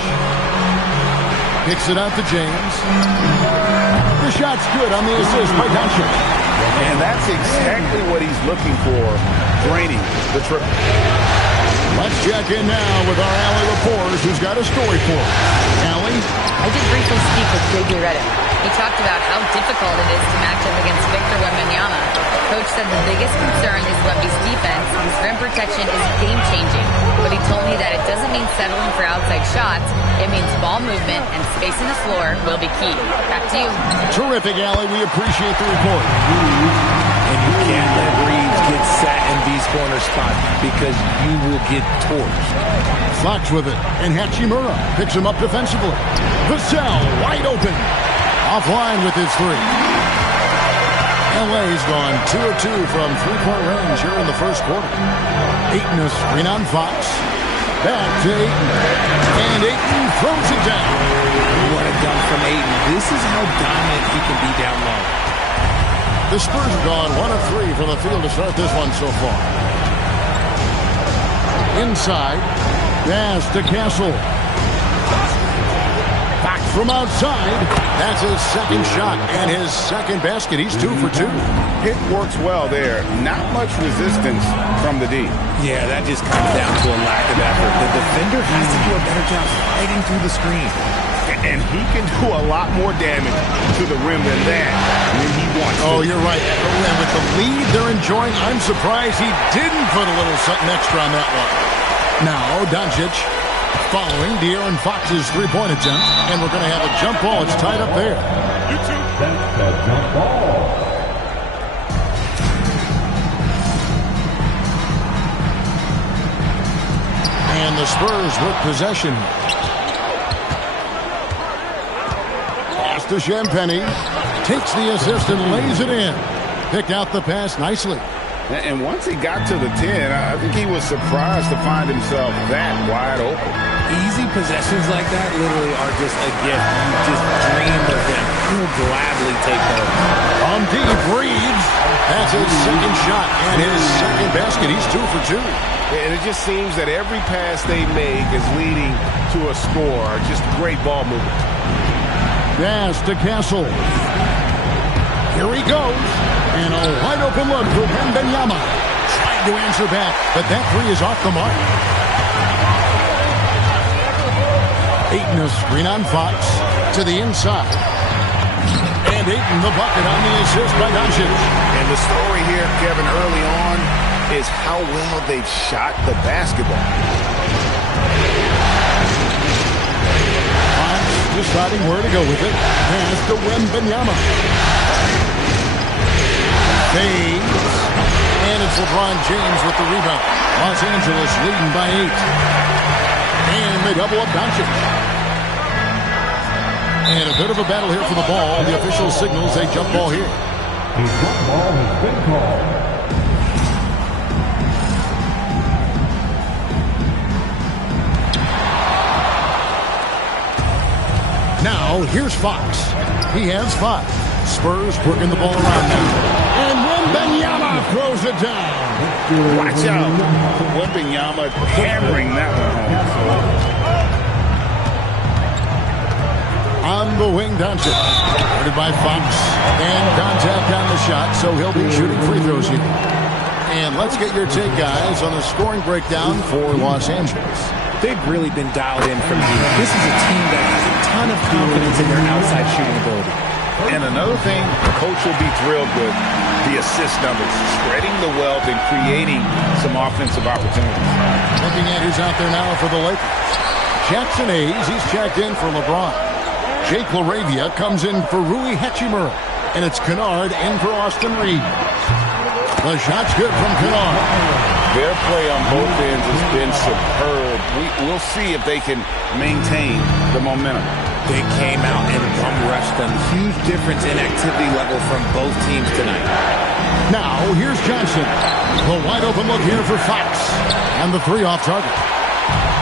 Kicks it out to James. The shot's good on the assist by Doncic. And that's exactly what he's looking for, draining the triple. Let's check in now with our Allie LaForce, who's got a story for us. Allie? I did briefly speak with J.J. Redick. He talked about how difficult it is to match up against Victor Wembanyama. Coach said the biggest concern is Wemby's defense. His rim protection is game-changing. But he told me that it doesn't mean settling for outside shots. It means ball movement and spacing the floor will be key. Back to you. Terrific, Allie. We appreciate the report. And you can't let Reeves get sat in these corner spots because you will get torched. Fox with it. And Hachimura picks him up defensively. Vassell wide open. Offline with his 3. LA's gone 2 of 2 from 3-point range here in the first quarter. Ayton is screen on Fox. Back to Ayton. And Ayton throws it down. What a dunk from Ayton. This is how dominant he can be down low. The Spurs have gone 1 of 3 from the field to start this one so far. Inside. Pass to Castle. Fox from outside. That's his second shot and his second basket. He's 2 for 2. It works well there. Not much resistance from the D. Yeah, that just comes down to a lack of effort. The defender has to do a better job fighting through the screen. And he can do a lot more damage to the rim than that when he wants to. Oh, you're right. And with the lead they're enjoying, I'm surprised he didn't put a little something extra on that one. Now, Doncic following De'Aaron Fox's 3-point attempt, and we're going to have a jump ball. It's tied up there. Jump ball. And the Spurs with possession. Pass to Champagny. Takes the assist and lays it in. Picked out the pass nicely. And once he got to the 10, I think he was surprised to find himself that wide open. Easy possessions like that literally are just a gift. You just dream of them. He'll gladly take those. On deep, Reeves. That's his second shot and his second basket. He's 2 for 2. And it just seems that every pass they make is leading to a score. Just great ball movement. Pass to Castle. Here he goes. And a wide open look for Wembanyama. Trying to answer back, but that three is off the mark. Ayton a screen on Fox to the inside. And Ayton the bucket on the assist by Doncic. And the story here, Kevin, early on is how well they've shot the basketball. Fox deciding where to go with it. Pass to Wembanyama. Fades. And it's LeBron James with the rebound. Los Angeles leading by 8. And they double up Doncic. And a bit of a battle here for the ball. The official signals a jump ball here. A jump ball has been called. Now, here's Fox. He has 5. Spurs working the ball around now. And Wembanyama throws it down. Watch out. Wembanyama hammering that one home. On the wing, Doncic. Guarded by Fox. And contact on the shot, so he'll be shooting free throws here. And let's get your take, guys, on the scoring breakdown for Los Angeles. They've really been dialed in from deep. This is a team that has a ton of confidence in their outside shooting ability. And another thing the coach will be thrilled with, the assist numbers, spreading the wealth and creating some offensive opportunities. Looking at who's out there now for the Lakers. Jackson Hayes, he's checked in for LeBron. Jake LaRavia comes in for Rui Hachimura. And it's Kennard in for Austin Reeves. The shot's good from Kennard. Their play on both ends has been superb. We'll see if they can maintain the momentum. They came out and bum rushed them. Huge difference in activity level from both teams tonight. Now, here's Johnson. The wide open look here for Fox. And the 3 off target.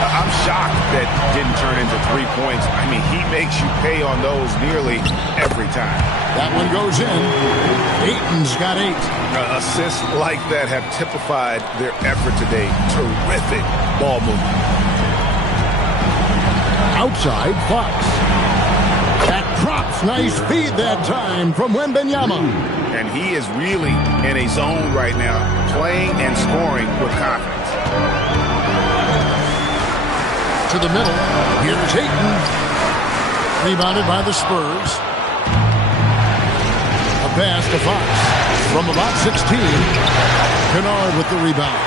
I'm shocked that didn't turn into 3 points. I mean, he makes you pay on those nearly every time. That one goes in. Ayton's got 8. Assists like that have typified their effort today. Terrific ball movement. Outside, Fox. That drops. Nice feed that time from Wembanyama. And he is really in a zone right now, playing and scoring with confidence. To the middle. Here's Ayton. Rebounded by the Spurs. A pass to Fox. From about 16. Kennard with the rebound.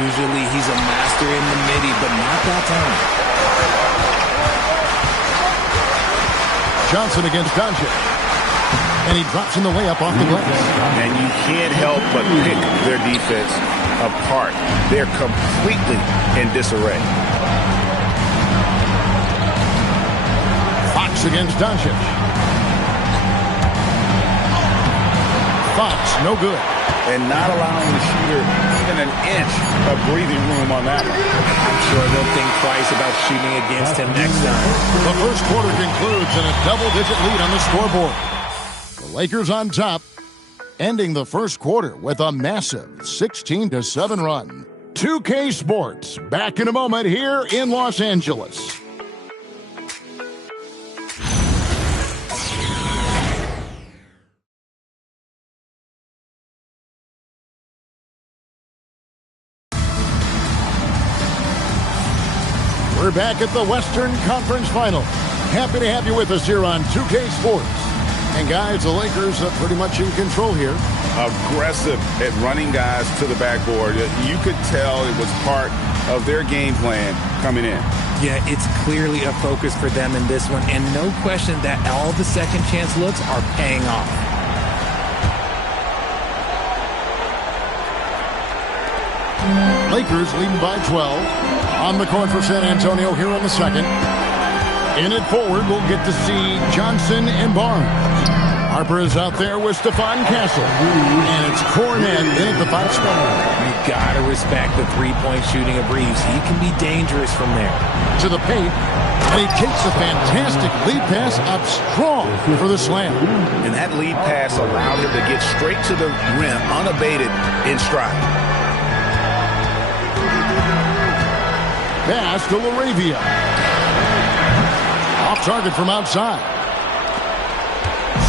Usually he's a master in the midi, but not that time. Johnson against Doncic. And he drops in the layup off the glass. And you can't help but pick their defense apart. They're completely in disarray. Fox against Doncic. Fox, no good. And not allowing the shooter even an inch of breathing room on that one. I'm sure they'll think twice about shooting against him next time. The first quarter concludes in a double-digit lead on the scoreboard. The Lakers on top, ending the first quarter with a massive 16-7 run. 2K Sports, back in a moment here in Los Angeles. We're back at the Western Conference Final. Happy to have you with us here on 2K Sports. And guys, the Lakers are pretty much in control here. Aggressive at running guys to the backboard. You could tell it was part of their game plan coming in. Yeah, it's clearly a focus for them in this one. And no question that all the second chance looks are paying off. Lakers leading by 12. On the court for San Antonio here in the second. In it forward, we'll get to see Johnson and Barnes. Harper is out there with Stephon Castle. And it's Cornet in at the 5 spot. You gotta respect the three-point shooting of Reeves. He can be dangerous from there. To the paint, and he takes a fantastic lead pass up strong for the slam. And that lead pass allowed him to get straight to the rim, unabated in stride. Pass to LaRavia. Off target from outside.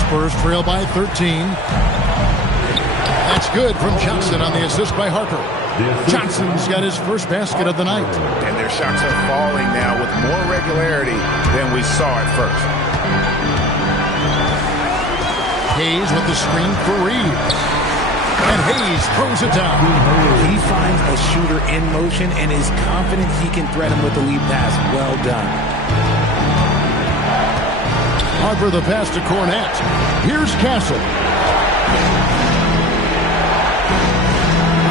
Spurs trail by 13. That's good from Johnson on the assist by Harper. Johnson's got his first basket of the night. And their shots are falling now with more regularity than we saw at first. Hayes with the screen for Reeves. And Hayes throws it down. He finds a shooter in motion and is confident he can threat him with the lead pass. Well done. Harper the pass to Cornet. Here's Castle.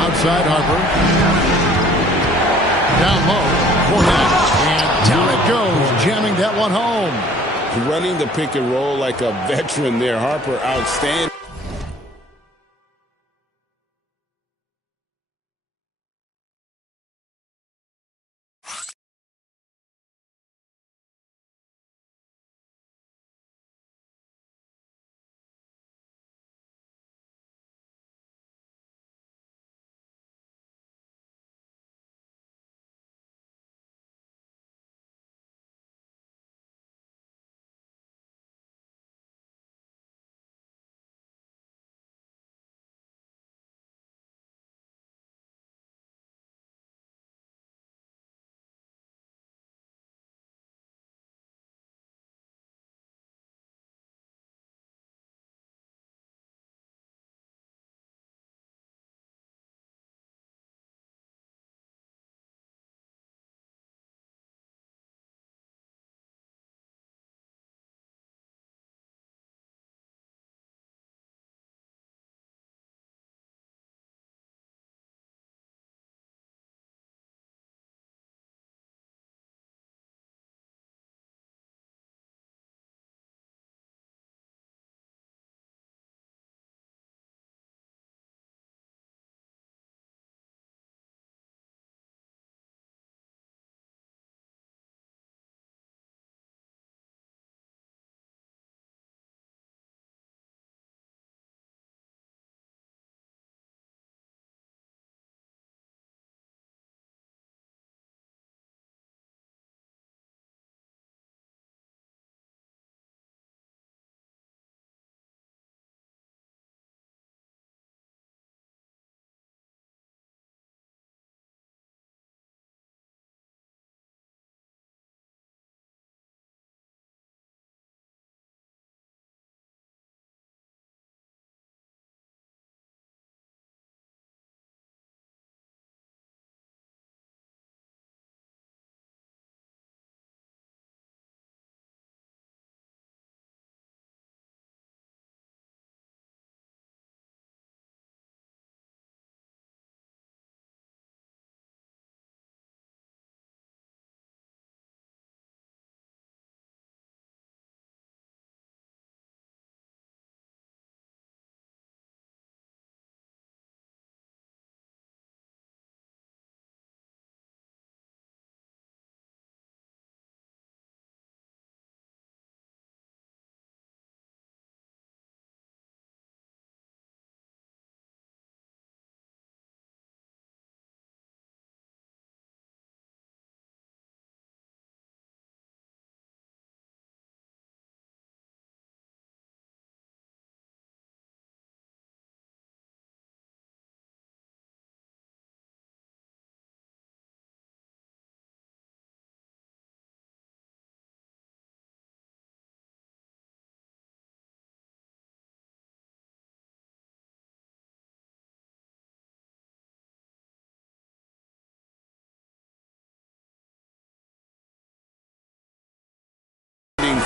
Outside Harper. Down low. Cornet. And down it goes. Jamming that one home. Running the pick and roll like a veteran there. Harper outstanding.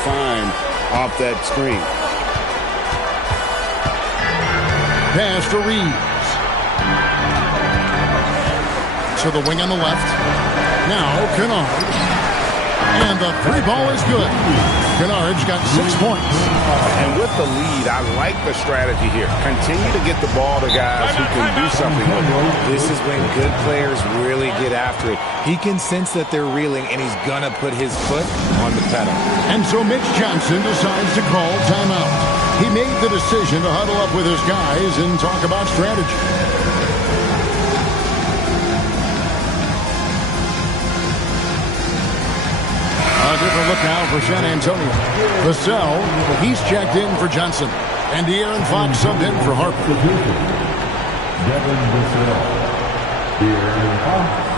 Fine off that screen. Pass to Reeves. to the wing on the left. Now Kennard. And the three ball is good. Kennard's got 6 points. And with the lead, I like the strategy here. Continue to get the ball to guys who can do something with it. This is when good players really get after it. He can sense that they're reeling, and he's going to put his foot on the pedal. And so Mitch Johnson decides to call timeout. He made the decision to huddle up with his guys and talk about strategy. A different look now for San Antonio. Vassell, he's checked in for Johnson. And De'Aaron Fox subbed in for Harper. Devin Vassell. De'Aaron Fox.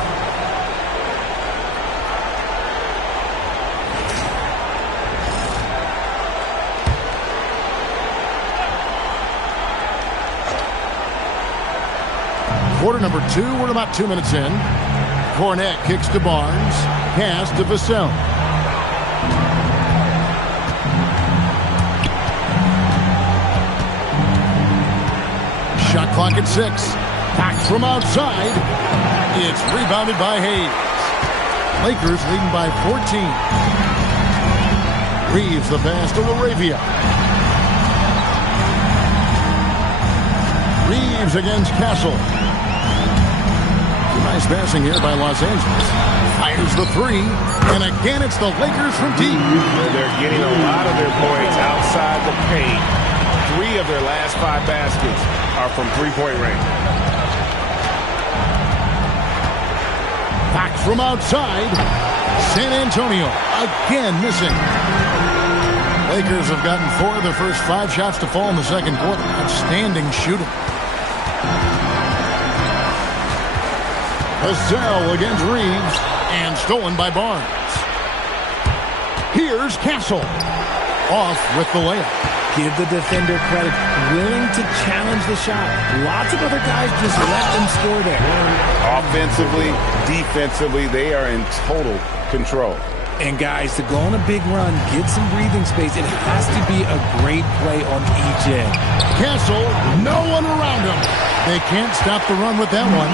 Quarter number 2, we're about 2 minutes in. Cornette kicks to Barnes. Pass to Vassell. Shot clock at 6. Back from outside. It's rebounded by Hayes. Lakers leading by 14. Reeves the pass to LaRavia. Reeves against Castle. Nice passing here by Los Angeles. Fires the 3. And again, it's the Lakers from deep. They're getting a lot of their points outside the paint. 3 of their last 5 baskets are from three-point range. Back from outside. San Antonio again missing. Lakers have gotten 4 of their first 5 shots to fall in the second quarter. Outstanding shooting. Vassell against Reeves and stolen by Barnes. Here's Castle. Off with the layup. Give the defender credit. Willing to challenge the shot. Lots of other guys just let them score there. Offensively, defensively, they are in total control. And guys, to go on a big run, get some breathing space, it has to be a great play on each end. Castle, no one around him. They can't stop the run with that one.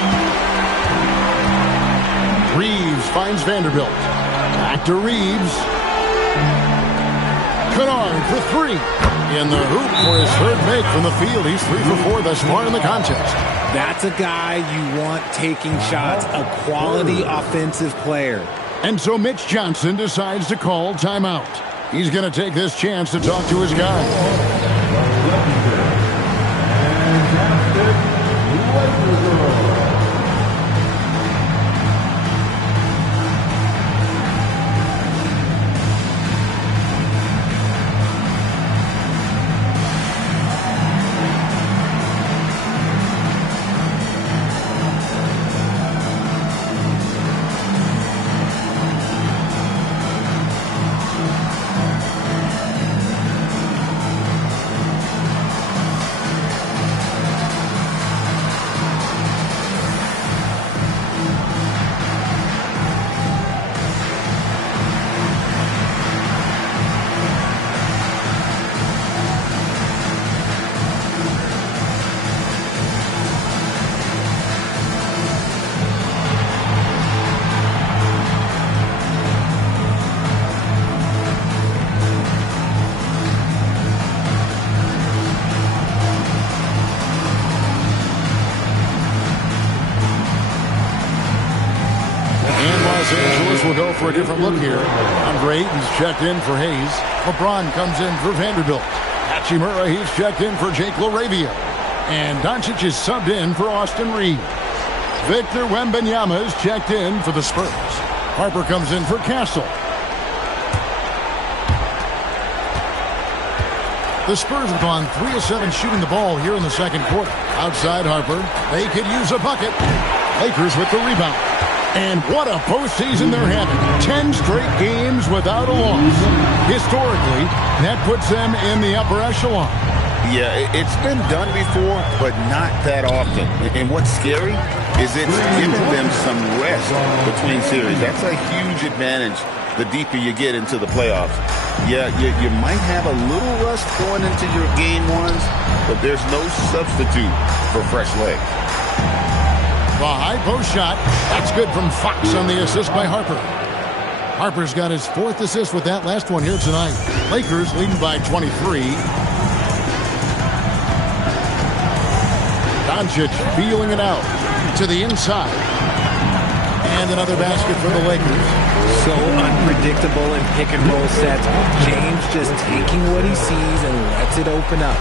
Reeves finds Vanderbilt. Back to Reeves. Kennard for 3. In the hoop for his third make from the field. He's 3 for 4 thus far in the contest. That's a guy you want taking shots, a quality offensive player. And so Mitch Johnson decides to call timeout. He's going to take this chance to talk to his guys. Will go for a different look here. Andre Ayton's checked in for Hayes. LeBron comes in for Vanderbilt. Hachimura, he's checked in for Jake LaRavia. And Doncic is subbed in for Austin Reeves. Victor Wembanyama is checked in for the Spurs. Harper comes in for Castle. The Spurs have gone 3 of 7 shooting the ball here in the second quarter. Outside Harper, they could use a bucket. Lakers with the rebound. And what a postseason they're having. 10 straight games without a loss. Historically, that puts them in the upper echelon. Yeah, it's been done before, but not that often. And what's scary is it's giving them some rest between series. That's a huge advantage the deeper you get into the playoffs. Yeah, you might have a little rust going into your game ones, but there's no substitute for fresh legs. The high post shot. That's good from Fox on the assist by Harper. Harper's got his 4th assist with that last one here tonight. Lakers leading by 23. Doncic feeling it out to the inside. And another basket for the Lakers. So unpredictable in pick and roll sets. James just taking what he sees and lets it open up.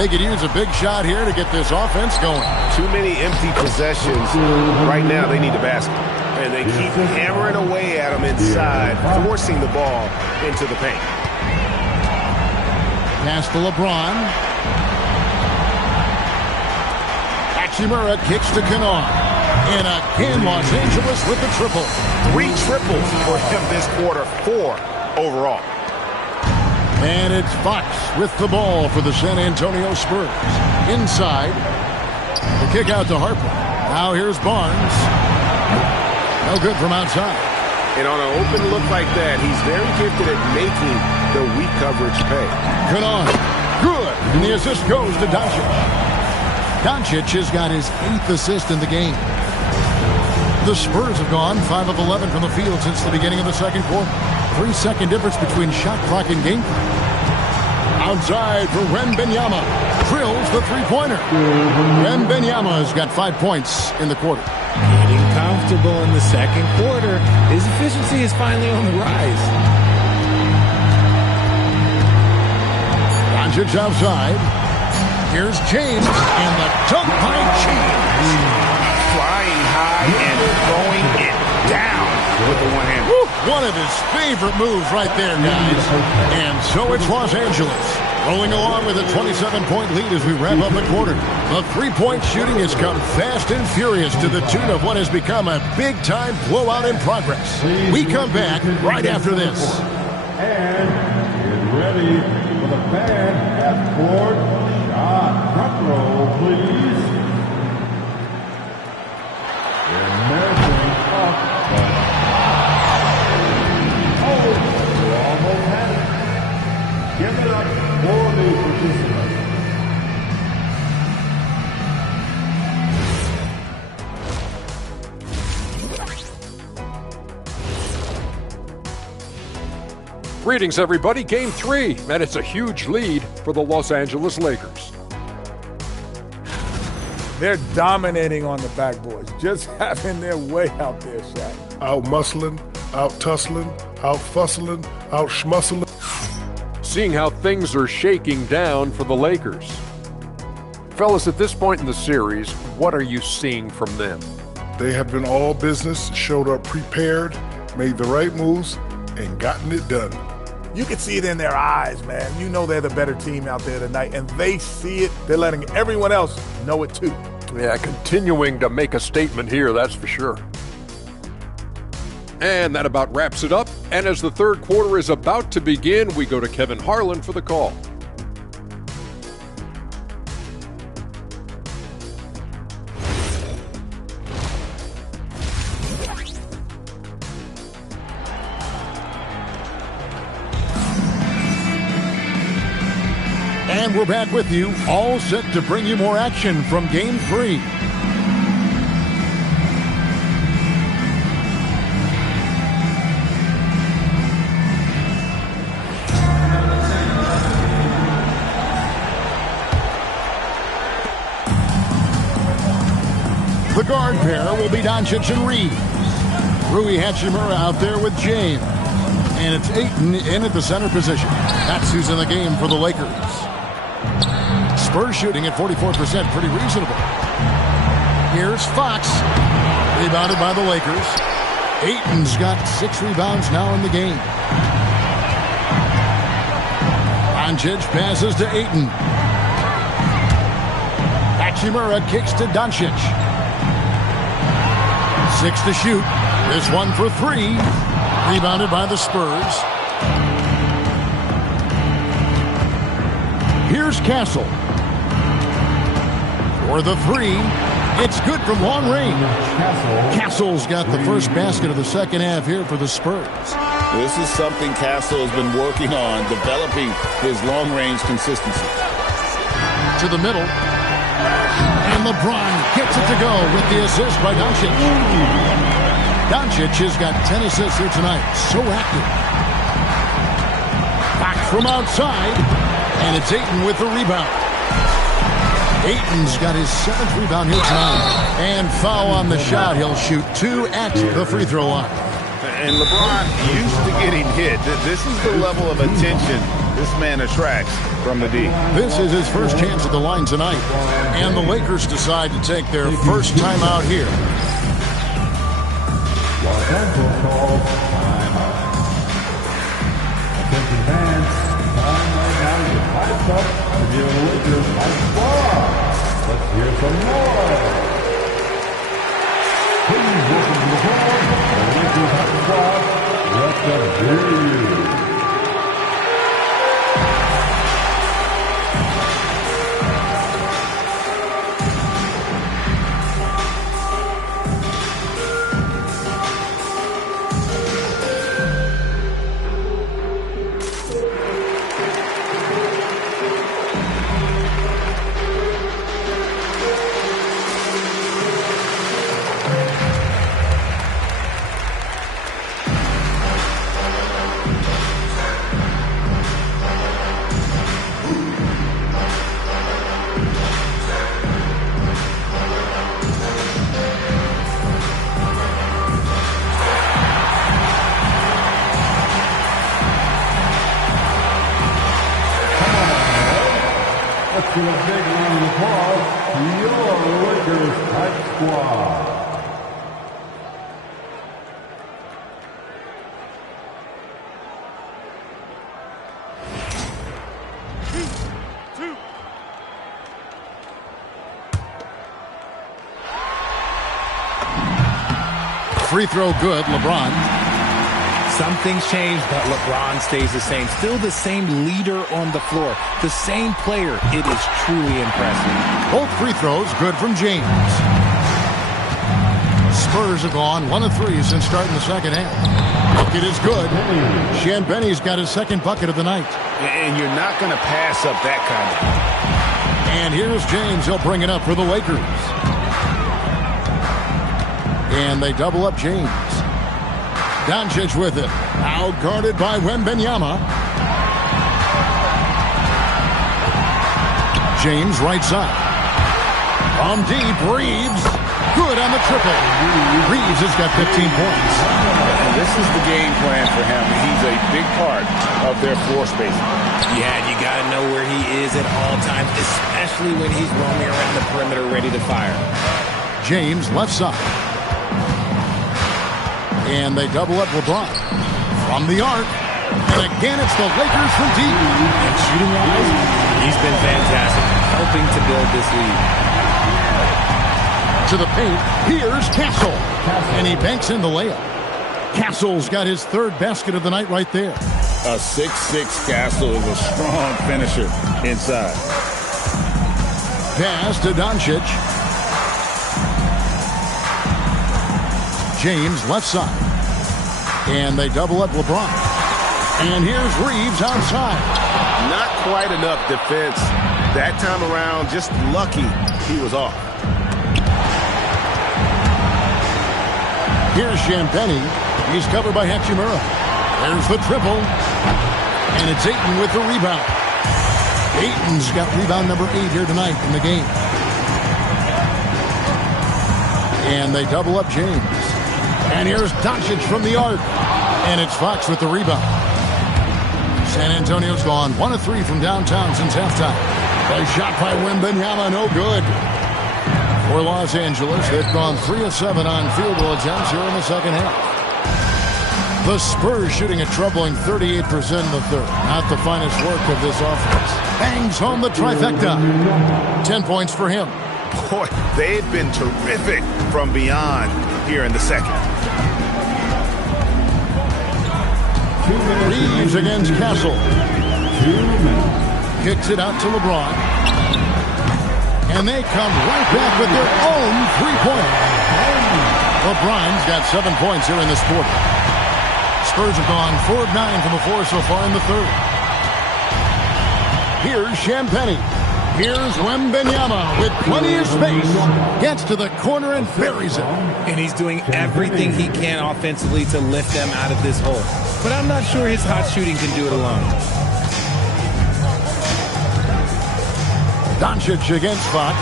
They could use a big shot here to get this offense going. Too many empty possessions. Right now, they need a basket. And they keep hammering away at them inside, forcing the ball into the paint. Pass to LeBron. Hachimura kicks to Kennard. And again, Los Angeles with the triple. 3 triples for him this quarter, 4 overall. And it's Fox with the ball for the San Antonio Spurs. Inside. The kick out to Harper. Now here's Barnes. No good from outside. And on an open look like that, he's very gifted at making the weak coverage pay. Kennard. Good. And the assist goes to Doncic. Doncic has got his 8th assist in the game. The Spurs have gone 5 of 11 from the field since the beginning of the second quarter. 3-second difference between shot clock and game clock. Outside for Wembanyama. Drills the three-pointer. Wembanyama has got 5 points in the quarter. Getting comfortable in the second quarter. His efficiency is finally on the rise. Doncic outside. Here's James, and the dunk by James. Flying high and throwing it down with the one hand. One of his favorite moves right there, guys. And so it's Los Angeles, rolling along with a 27-point lead as we wrap up the quarter. The three-point shooting has come fast and furious to the tune of what has become a big-time blowout in progress. We come back right after this. And get ready for the band half-court shot. Front row, please. And measuring up the almost had it. Give it up for the participants. Greetings, everybody. Game 3, and it's a huge lead for the Los Angeles Lakers. They're dominating on the backboards, just having their way out there, Shaq. Out muscling, out tussling, out fussling, out schmussling. Seeing how things are shaking down for the Lakers. Fellas, at this point in the series, what are you seeing from them? They have been all business, showed up prepared, made the right moves, and gotten it done. You can see it in their eyes, man. You know they're the better team out there tonight, and they see it. They're letting everyone else know it too. Yeah, continuing to make a statement here, that's for sure. And that about wraps it up. And as the third quarter is about to begin, we go to Kevin Harlan for the call. And we're back with you, all set to bring you more action from Game 3. The guard pair will be Doncic and Reeves. Rui Hachimura out there with James. And it's Ayton in at the center position. That's who's in the game for the Lakers. Spurs shooting at 44%, pretty reasonable. Here's Fox, rebounded by the Lakers. Ayton's got 6 rebounds now in the game. Doncic passes to Ayton. Hachimura kicks to Doncic. 6 to shoot. This one for 3. Rebounded by the Spurs. Here's Castle. For the 3. It's good from long range. Castle's got the first basket of the second half here for the Spurs. This is something Castle has been working on, developing his long-range consistency. To the middle. And And LeBron gets it to go with the assist by Doncic. Doncic has got 10 assists here tonight. So active. Back from outside. And it's Ayton with the rebound. Ayton's got his 7th rebound here tonight. And foul on the shot. He'll shoot 2 at the free throw line. And LeBron used to getting hit. This is the level of attention this man attracts from the D. This is his first chance at the line tonight. And the Lakers decide to take their first time out here. Los Angeles calls timeout. Attention fans, time right now to get hyped up to the Lakers Hype Squad. Let's hear some noise. Please welcome to the floor, the Lakers Hype Squad. Let them hear you. Let's give a big round of applause to your Lakers Hype Squad. Free throw good, LeBron. Some things change, but LeBron stays the same. Still the same leader on the floor. The same player. It is truly impressive. Both free throws good from James. Spurs have gone 1 of 3 since starting the second half. Bucket is good. Champagne's got his second bucket of the night. And you're not going to pass up that kind of. And here's James. He'll bring it up for the Lakers. And they double up James. Doncic with it. Out-guarded by Wembanyama. James right side. From deep, Reeves. Good on the triple. Reeves has got 15 points. And this is the game plan for him. He's a big part of their floor spacing. Yeah, you got to know where he is at all times, especially when he's roaming around the perimeter ready to fire. James left side. And they double up LeBron. From the arc. And again, it's the Lakers from deep. And shooting-wise, he's been fantastic, helping to build this lead. To the paint, here's Castle. And he banks in the layup. Castle's got his 3rd basket of the night right there. A 6'6" Castle is a strong finisher inside. Pass to Doncic. James left side. And they double up LeBron. And here's Reeves outside. Not quite enough defense that time around. Just lucky he was off. Here's Champagnie. He's covered by Hachimura. There's the triple. And it's Ayton with the rebound. Ayton's got rebound number 8 here tonight in the game. And they double up James. And here's Doncic from the arc. And it's Fox with the rebound. San Antonio's gone 1 of 3 from downtown since halftime. A shot by Wembanyama, no good. For Los Angeles, they've gone 3 of 7 on field goal attempts here in the second half. The Spurs shooting a troubling 38% in the third. Not the finest work of this offense. Bangs home the trifecta. 10 points for him. Boy, they've been terrific from beyond here in the second. Reeves against Castle. Kicks it out to LeBron. And they come right back with their own 3-pointer. LeBron's got 7 points here in this quarter. Spurs have gone 4 of 9 from the floor so far in the third. Here's Champagnie. Here's Wembanyama with plenty of space. Gets to the corner and buries it. And he's doing everything he can offensively to lift them out of this hole. But I'm not sure his hot shooting can do it alone. Doncic against Fox.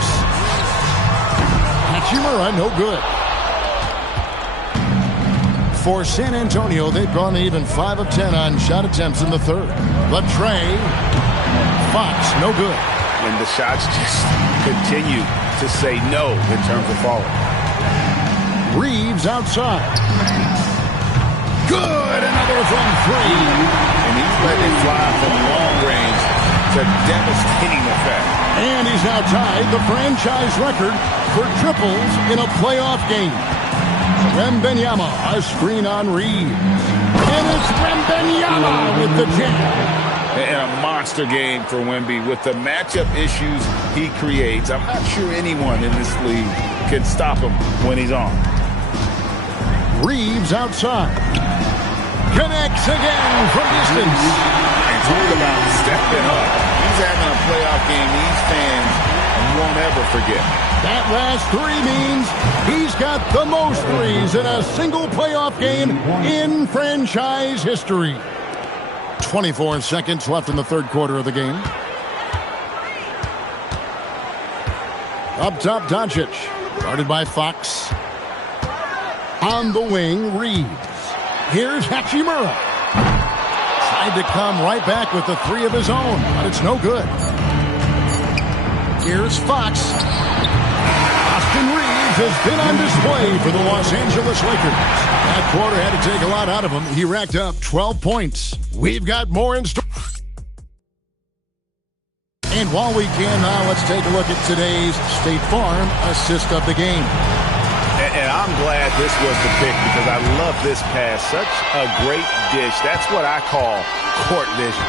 Hachimura, no good. For San Antonio, they've gone even 5 of 10 on shot attempts in the third. Latrey, Fox, no good. And the shots just continue to say no in terms of falling. Reeves outside. Good, another from 3. And he's letting it fly from long range to devastating effect. And he's now tied the franchise record for triples in a playoff game. Wembanyama, a screen on Reeves. And it's Wembanyama with the jam. And a monster game for Wemby with the matchup issues he creates. I'm not sure anyone in this league can stop him when he's on. Reeves outside. Connects again from distance. And talk about stepping up. He's having a playoff game these fans won't ever forget. That last 3 means he's got the most threes in a single playoff game in franchise history. 24 seconds left in the third quarter of the game. Up top, Doncic. Guarded by Fox. On the wing, Reeves. Here's Hachimura. Tried to come right back with the 3 of his own, but it's no good. Here's Fox. Austin Reeves has been on display for the Los Angeles Lakers. That quarter had to take a lot out of him. He racked up 12 points. We've got more in store. And while we can now, let's take a look at today's State Farm assist of the game. And I'm glad this was the pick because I love this pass. Such a great dish. That's what I call court vision.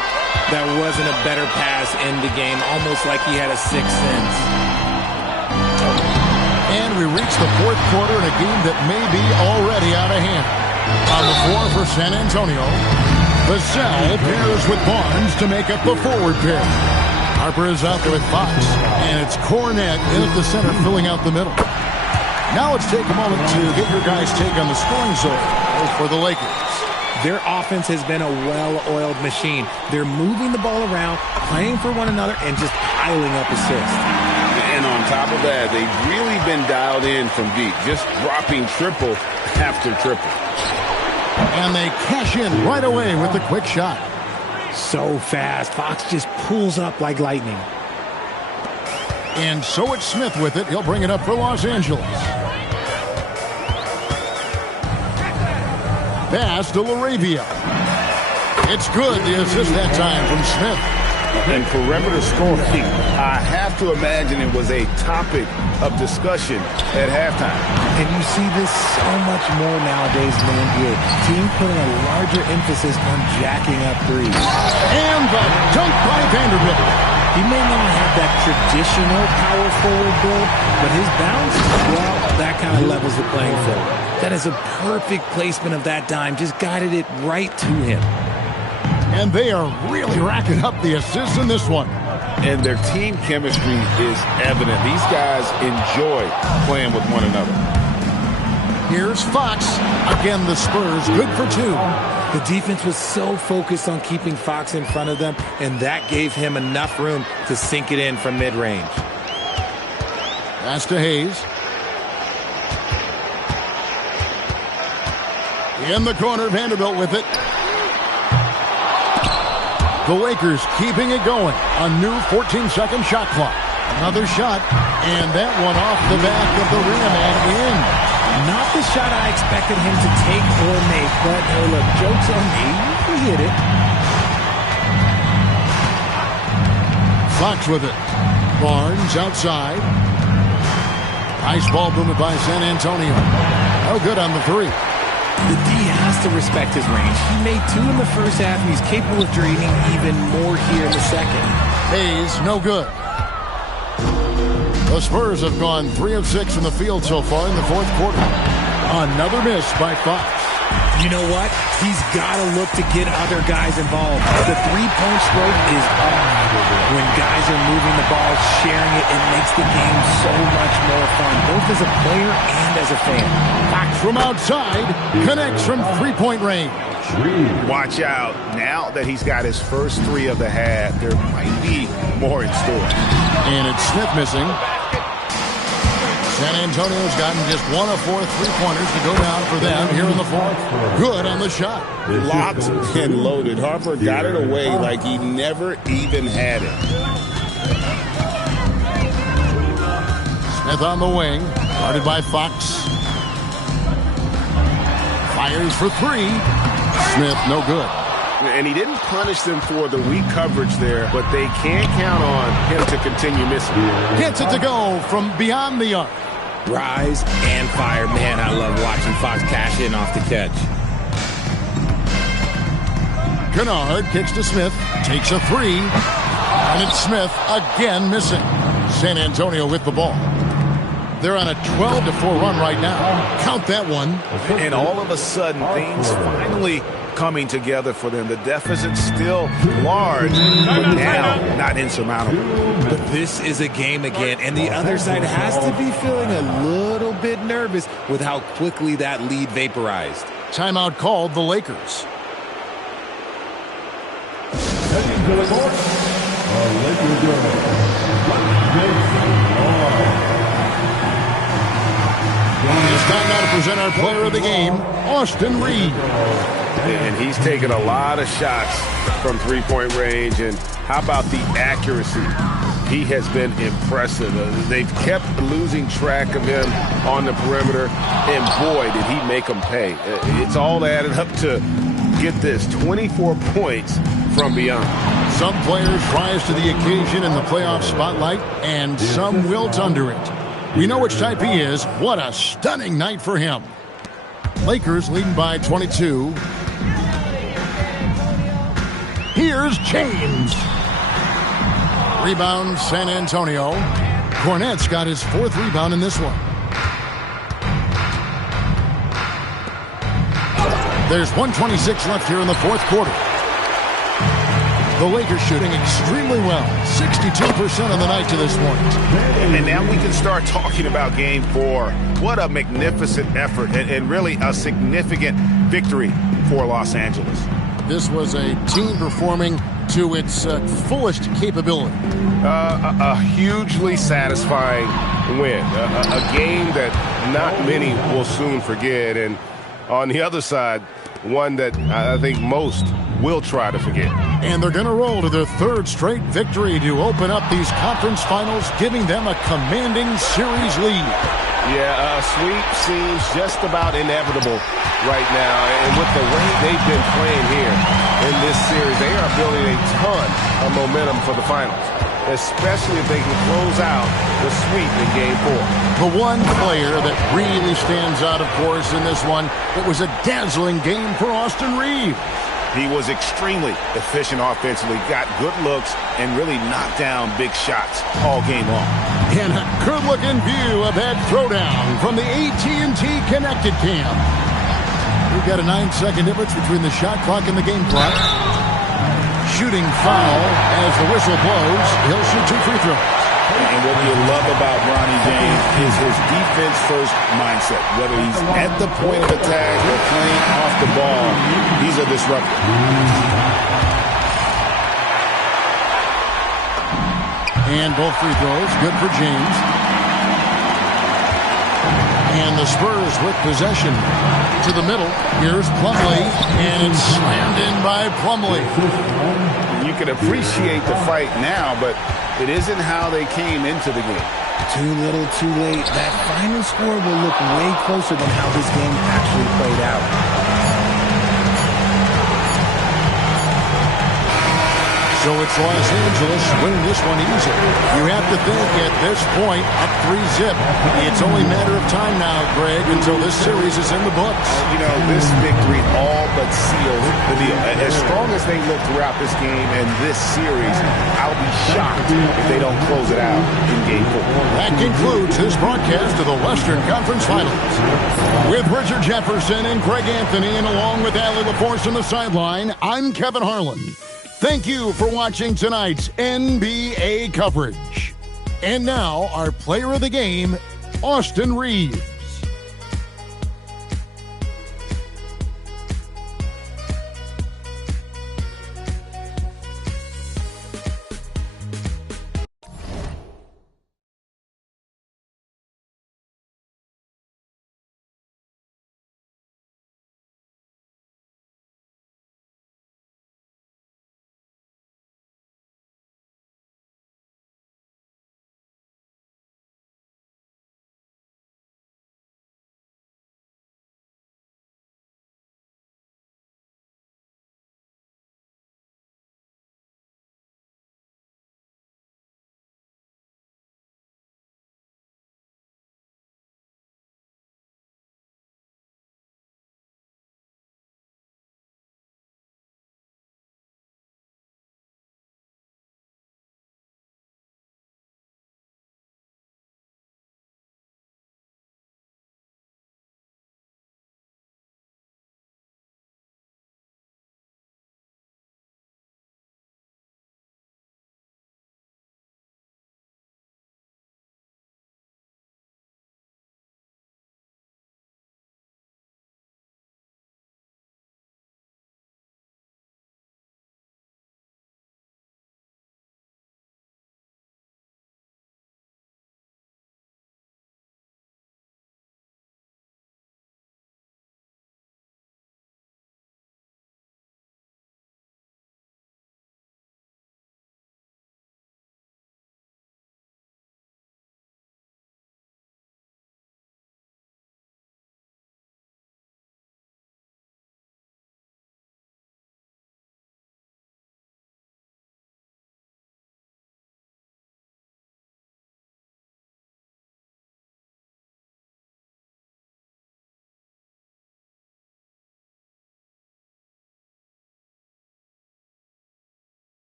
That wasn't a better pass in the game, almost like he had a sixth sense. And we reach the fourth quarter in a game that may be already out of hand. On the floor for San Antonio, Vassell pairs with Barnes to make up the forward pair. Harper is out there with Fox, and it's Cornette in at the center filling out the middle. Now let's take a moment to get your guys' take on the scoring zone for the Lakers. Their offense has been a well-oiled machine. They're moving the ball around, playing for one another, and just piling up assists. And on top of that, they've really been dialed in from deep, just dropping triple after triple. And they cash in right away with the quick shot. So fast. Fox just pulls up like lightning. And so it's Smith with it. He'll bring it up for Los Angeles. Pass to LaRavia. It's good, the assist that time from Smith. And perimeter scoring, I have to imagine it was a topic of discussion at halftime. And you see this so much more nowadays in the NBA. Team putting a larger emphasis on jacking up threes. And the dunk by Vanderbilt. He may not have that traditional power forward build, but his bounce, well, that kind of levels the playing field. That is a perfect placement of that dime. Just guided it right to him. And they are really racking up the assists in this one. And their team chemistry is evident. These guys enjoy playing with one another. Here's Fox. Again, the Spurs good for 2. The defense was so focused on keeping Fox in front of them, and that gave him enough room to sink it in from mid-range. Pass to Hayes. In the corner, Vanderbilt with it. The Lakers keeping it going. A new 14-second shot clock. Another shot, and that one off the back of the rim and in. Not the shot I expected him to take or make, but hey, look, joke's on me. He hit it. Fox with it. Barnes outside. Nice ball movement by San Antonio. No good on the 3. The D has to respect his range. He made 2 in the first half, and he's capable of draining even more here in the second. Hayes, no good. The Spurs have gone 3 of 6 in the field so far in the fourth quarter. Another miss by Fox. You know what? He's got to look to get other guys involved. The three-point stroke is off. When guys are moving the ball, sharing it, it makes the game so much more fun, both as a player and as a fan. Fox from outside connects from three-point range. Watch out. Now that he's got his first three of the half, there might be more in store. And it's Smith missing. San Antonio's gotten just one of 4 three-pointers to go down for them here in the fourth. Good on the shot. Locked and loaded. Harper got it away like he never even had it. Smith on the wing, guarded by Fox. Fires for three. Smith, no good. And he didn't punish them for the weak coverage there, but they can't count on him to continue missing. Gets it to go from beyond the arc. Rise and fire. Man, I love watching Fox cash in off the catch. Kennard kicks to Smith, takes a three, and it's Smith again missing. San Antonio with the ball. They're on a 12-4 run right now. Count that one. And all of a sudden, things finally coming together for them. The deficit's still large, but now not insurmountable. But this is a game again, and the other side has to be feeling a little bit nervous with how quickly that lead vaporized. Timeout called the Lakers. Heading to the court, the Lakers girls. It's time now to present our player of the game, Austin Reed. And he's taken a lot of shots from three-point range. And how about the accuracy? He has been impressive. They've kept losing track of him on the perimeter. And boy, did he make them pay. It's all added up to, get this, 24 points from beyond. Some players rise to the occasion in the playoff spotlight, and some wilt under it. We know which type he is. What a stunning night for him. Lakers leading by 22. Here's James. Rebound, San Antonio. Cornette's got his 4th rebound in this one. There's 1:26 left here in the 4th quarter. The Lakers shooting extremely well. 62% on the night to this point. And now we can start talking about Game 4. What a magnificent effort and really a significant victory for Los Angeles. This was a team performing to its fullest capability. A hugely satisfying win. A game that not many will soon forget. And on the other side, one that I think most will try to forget. And they're going to roll to their 3rd straight victory to open up these conference finals, giving them a commanding series lead. Yeah, a sweep seems just about inevitable right now. And with the way they've been playing here in this series, they are building a ton of momentum for the finals, especially if they can close out the sweep in Game 4. The one player that really stands out, of course, in this one, it was a dazzling game for Austin Reed. He was extremely efficient offensively, got good looks, and really knocked down big shots all game long. And a good-looking view of that throwdown from the AT&T Connected Cam. We've got a 9-second difference between the shot clock and the game clock. Shooting foul as the whistle blows. He'll shoot 2 free throws. And what you love about Bronny James is his defense-first mindset. Whether he's at the point of attack or playing off the ball, he's a disruptor. And both free throws, good for James. And the Spurs with possession to the middle. Here's Plumlee, and it's slammed in by Plumlee. You can appreciate the fight now, but it isn't how they came into the game. Too little, too late. That final score will look way closer than how this game actually played out. So it's Los Angeles winning this one easily. You have to think at this point, up 3-zip. It's only a matter of time now, Greg, until this series is in the books. You know, this victory all but seals the deal. As strong as they look throughout this game and this series, I'll be shocked if they don't close it out in Game 4. That concludes this broadcast of the Western Conference Finals. With Richard Jefferson and Greg Anthony, and along with Allie LaForce on the sideline, I'm Kevin Harlan. Thank you for watching tonight's NBA coverage. And now, our player of the game, Austin Reeves.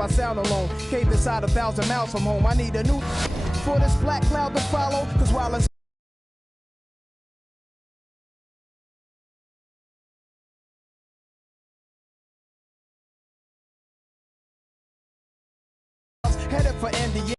I sound alone, cave inside 1,000 miles from home. I need a new for this black cloud to follow, cause while it's headed for India.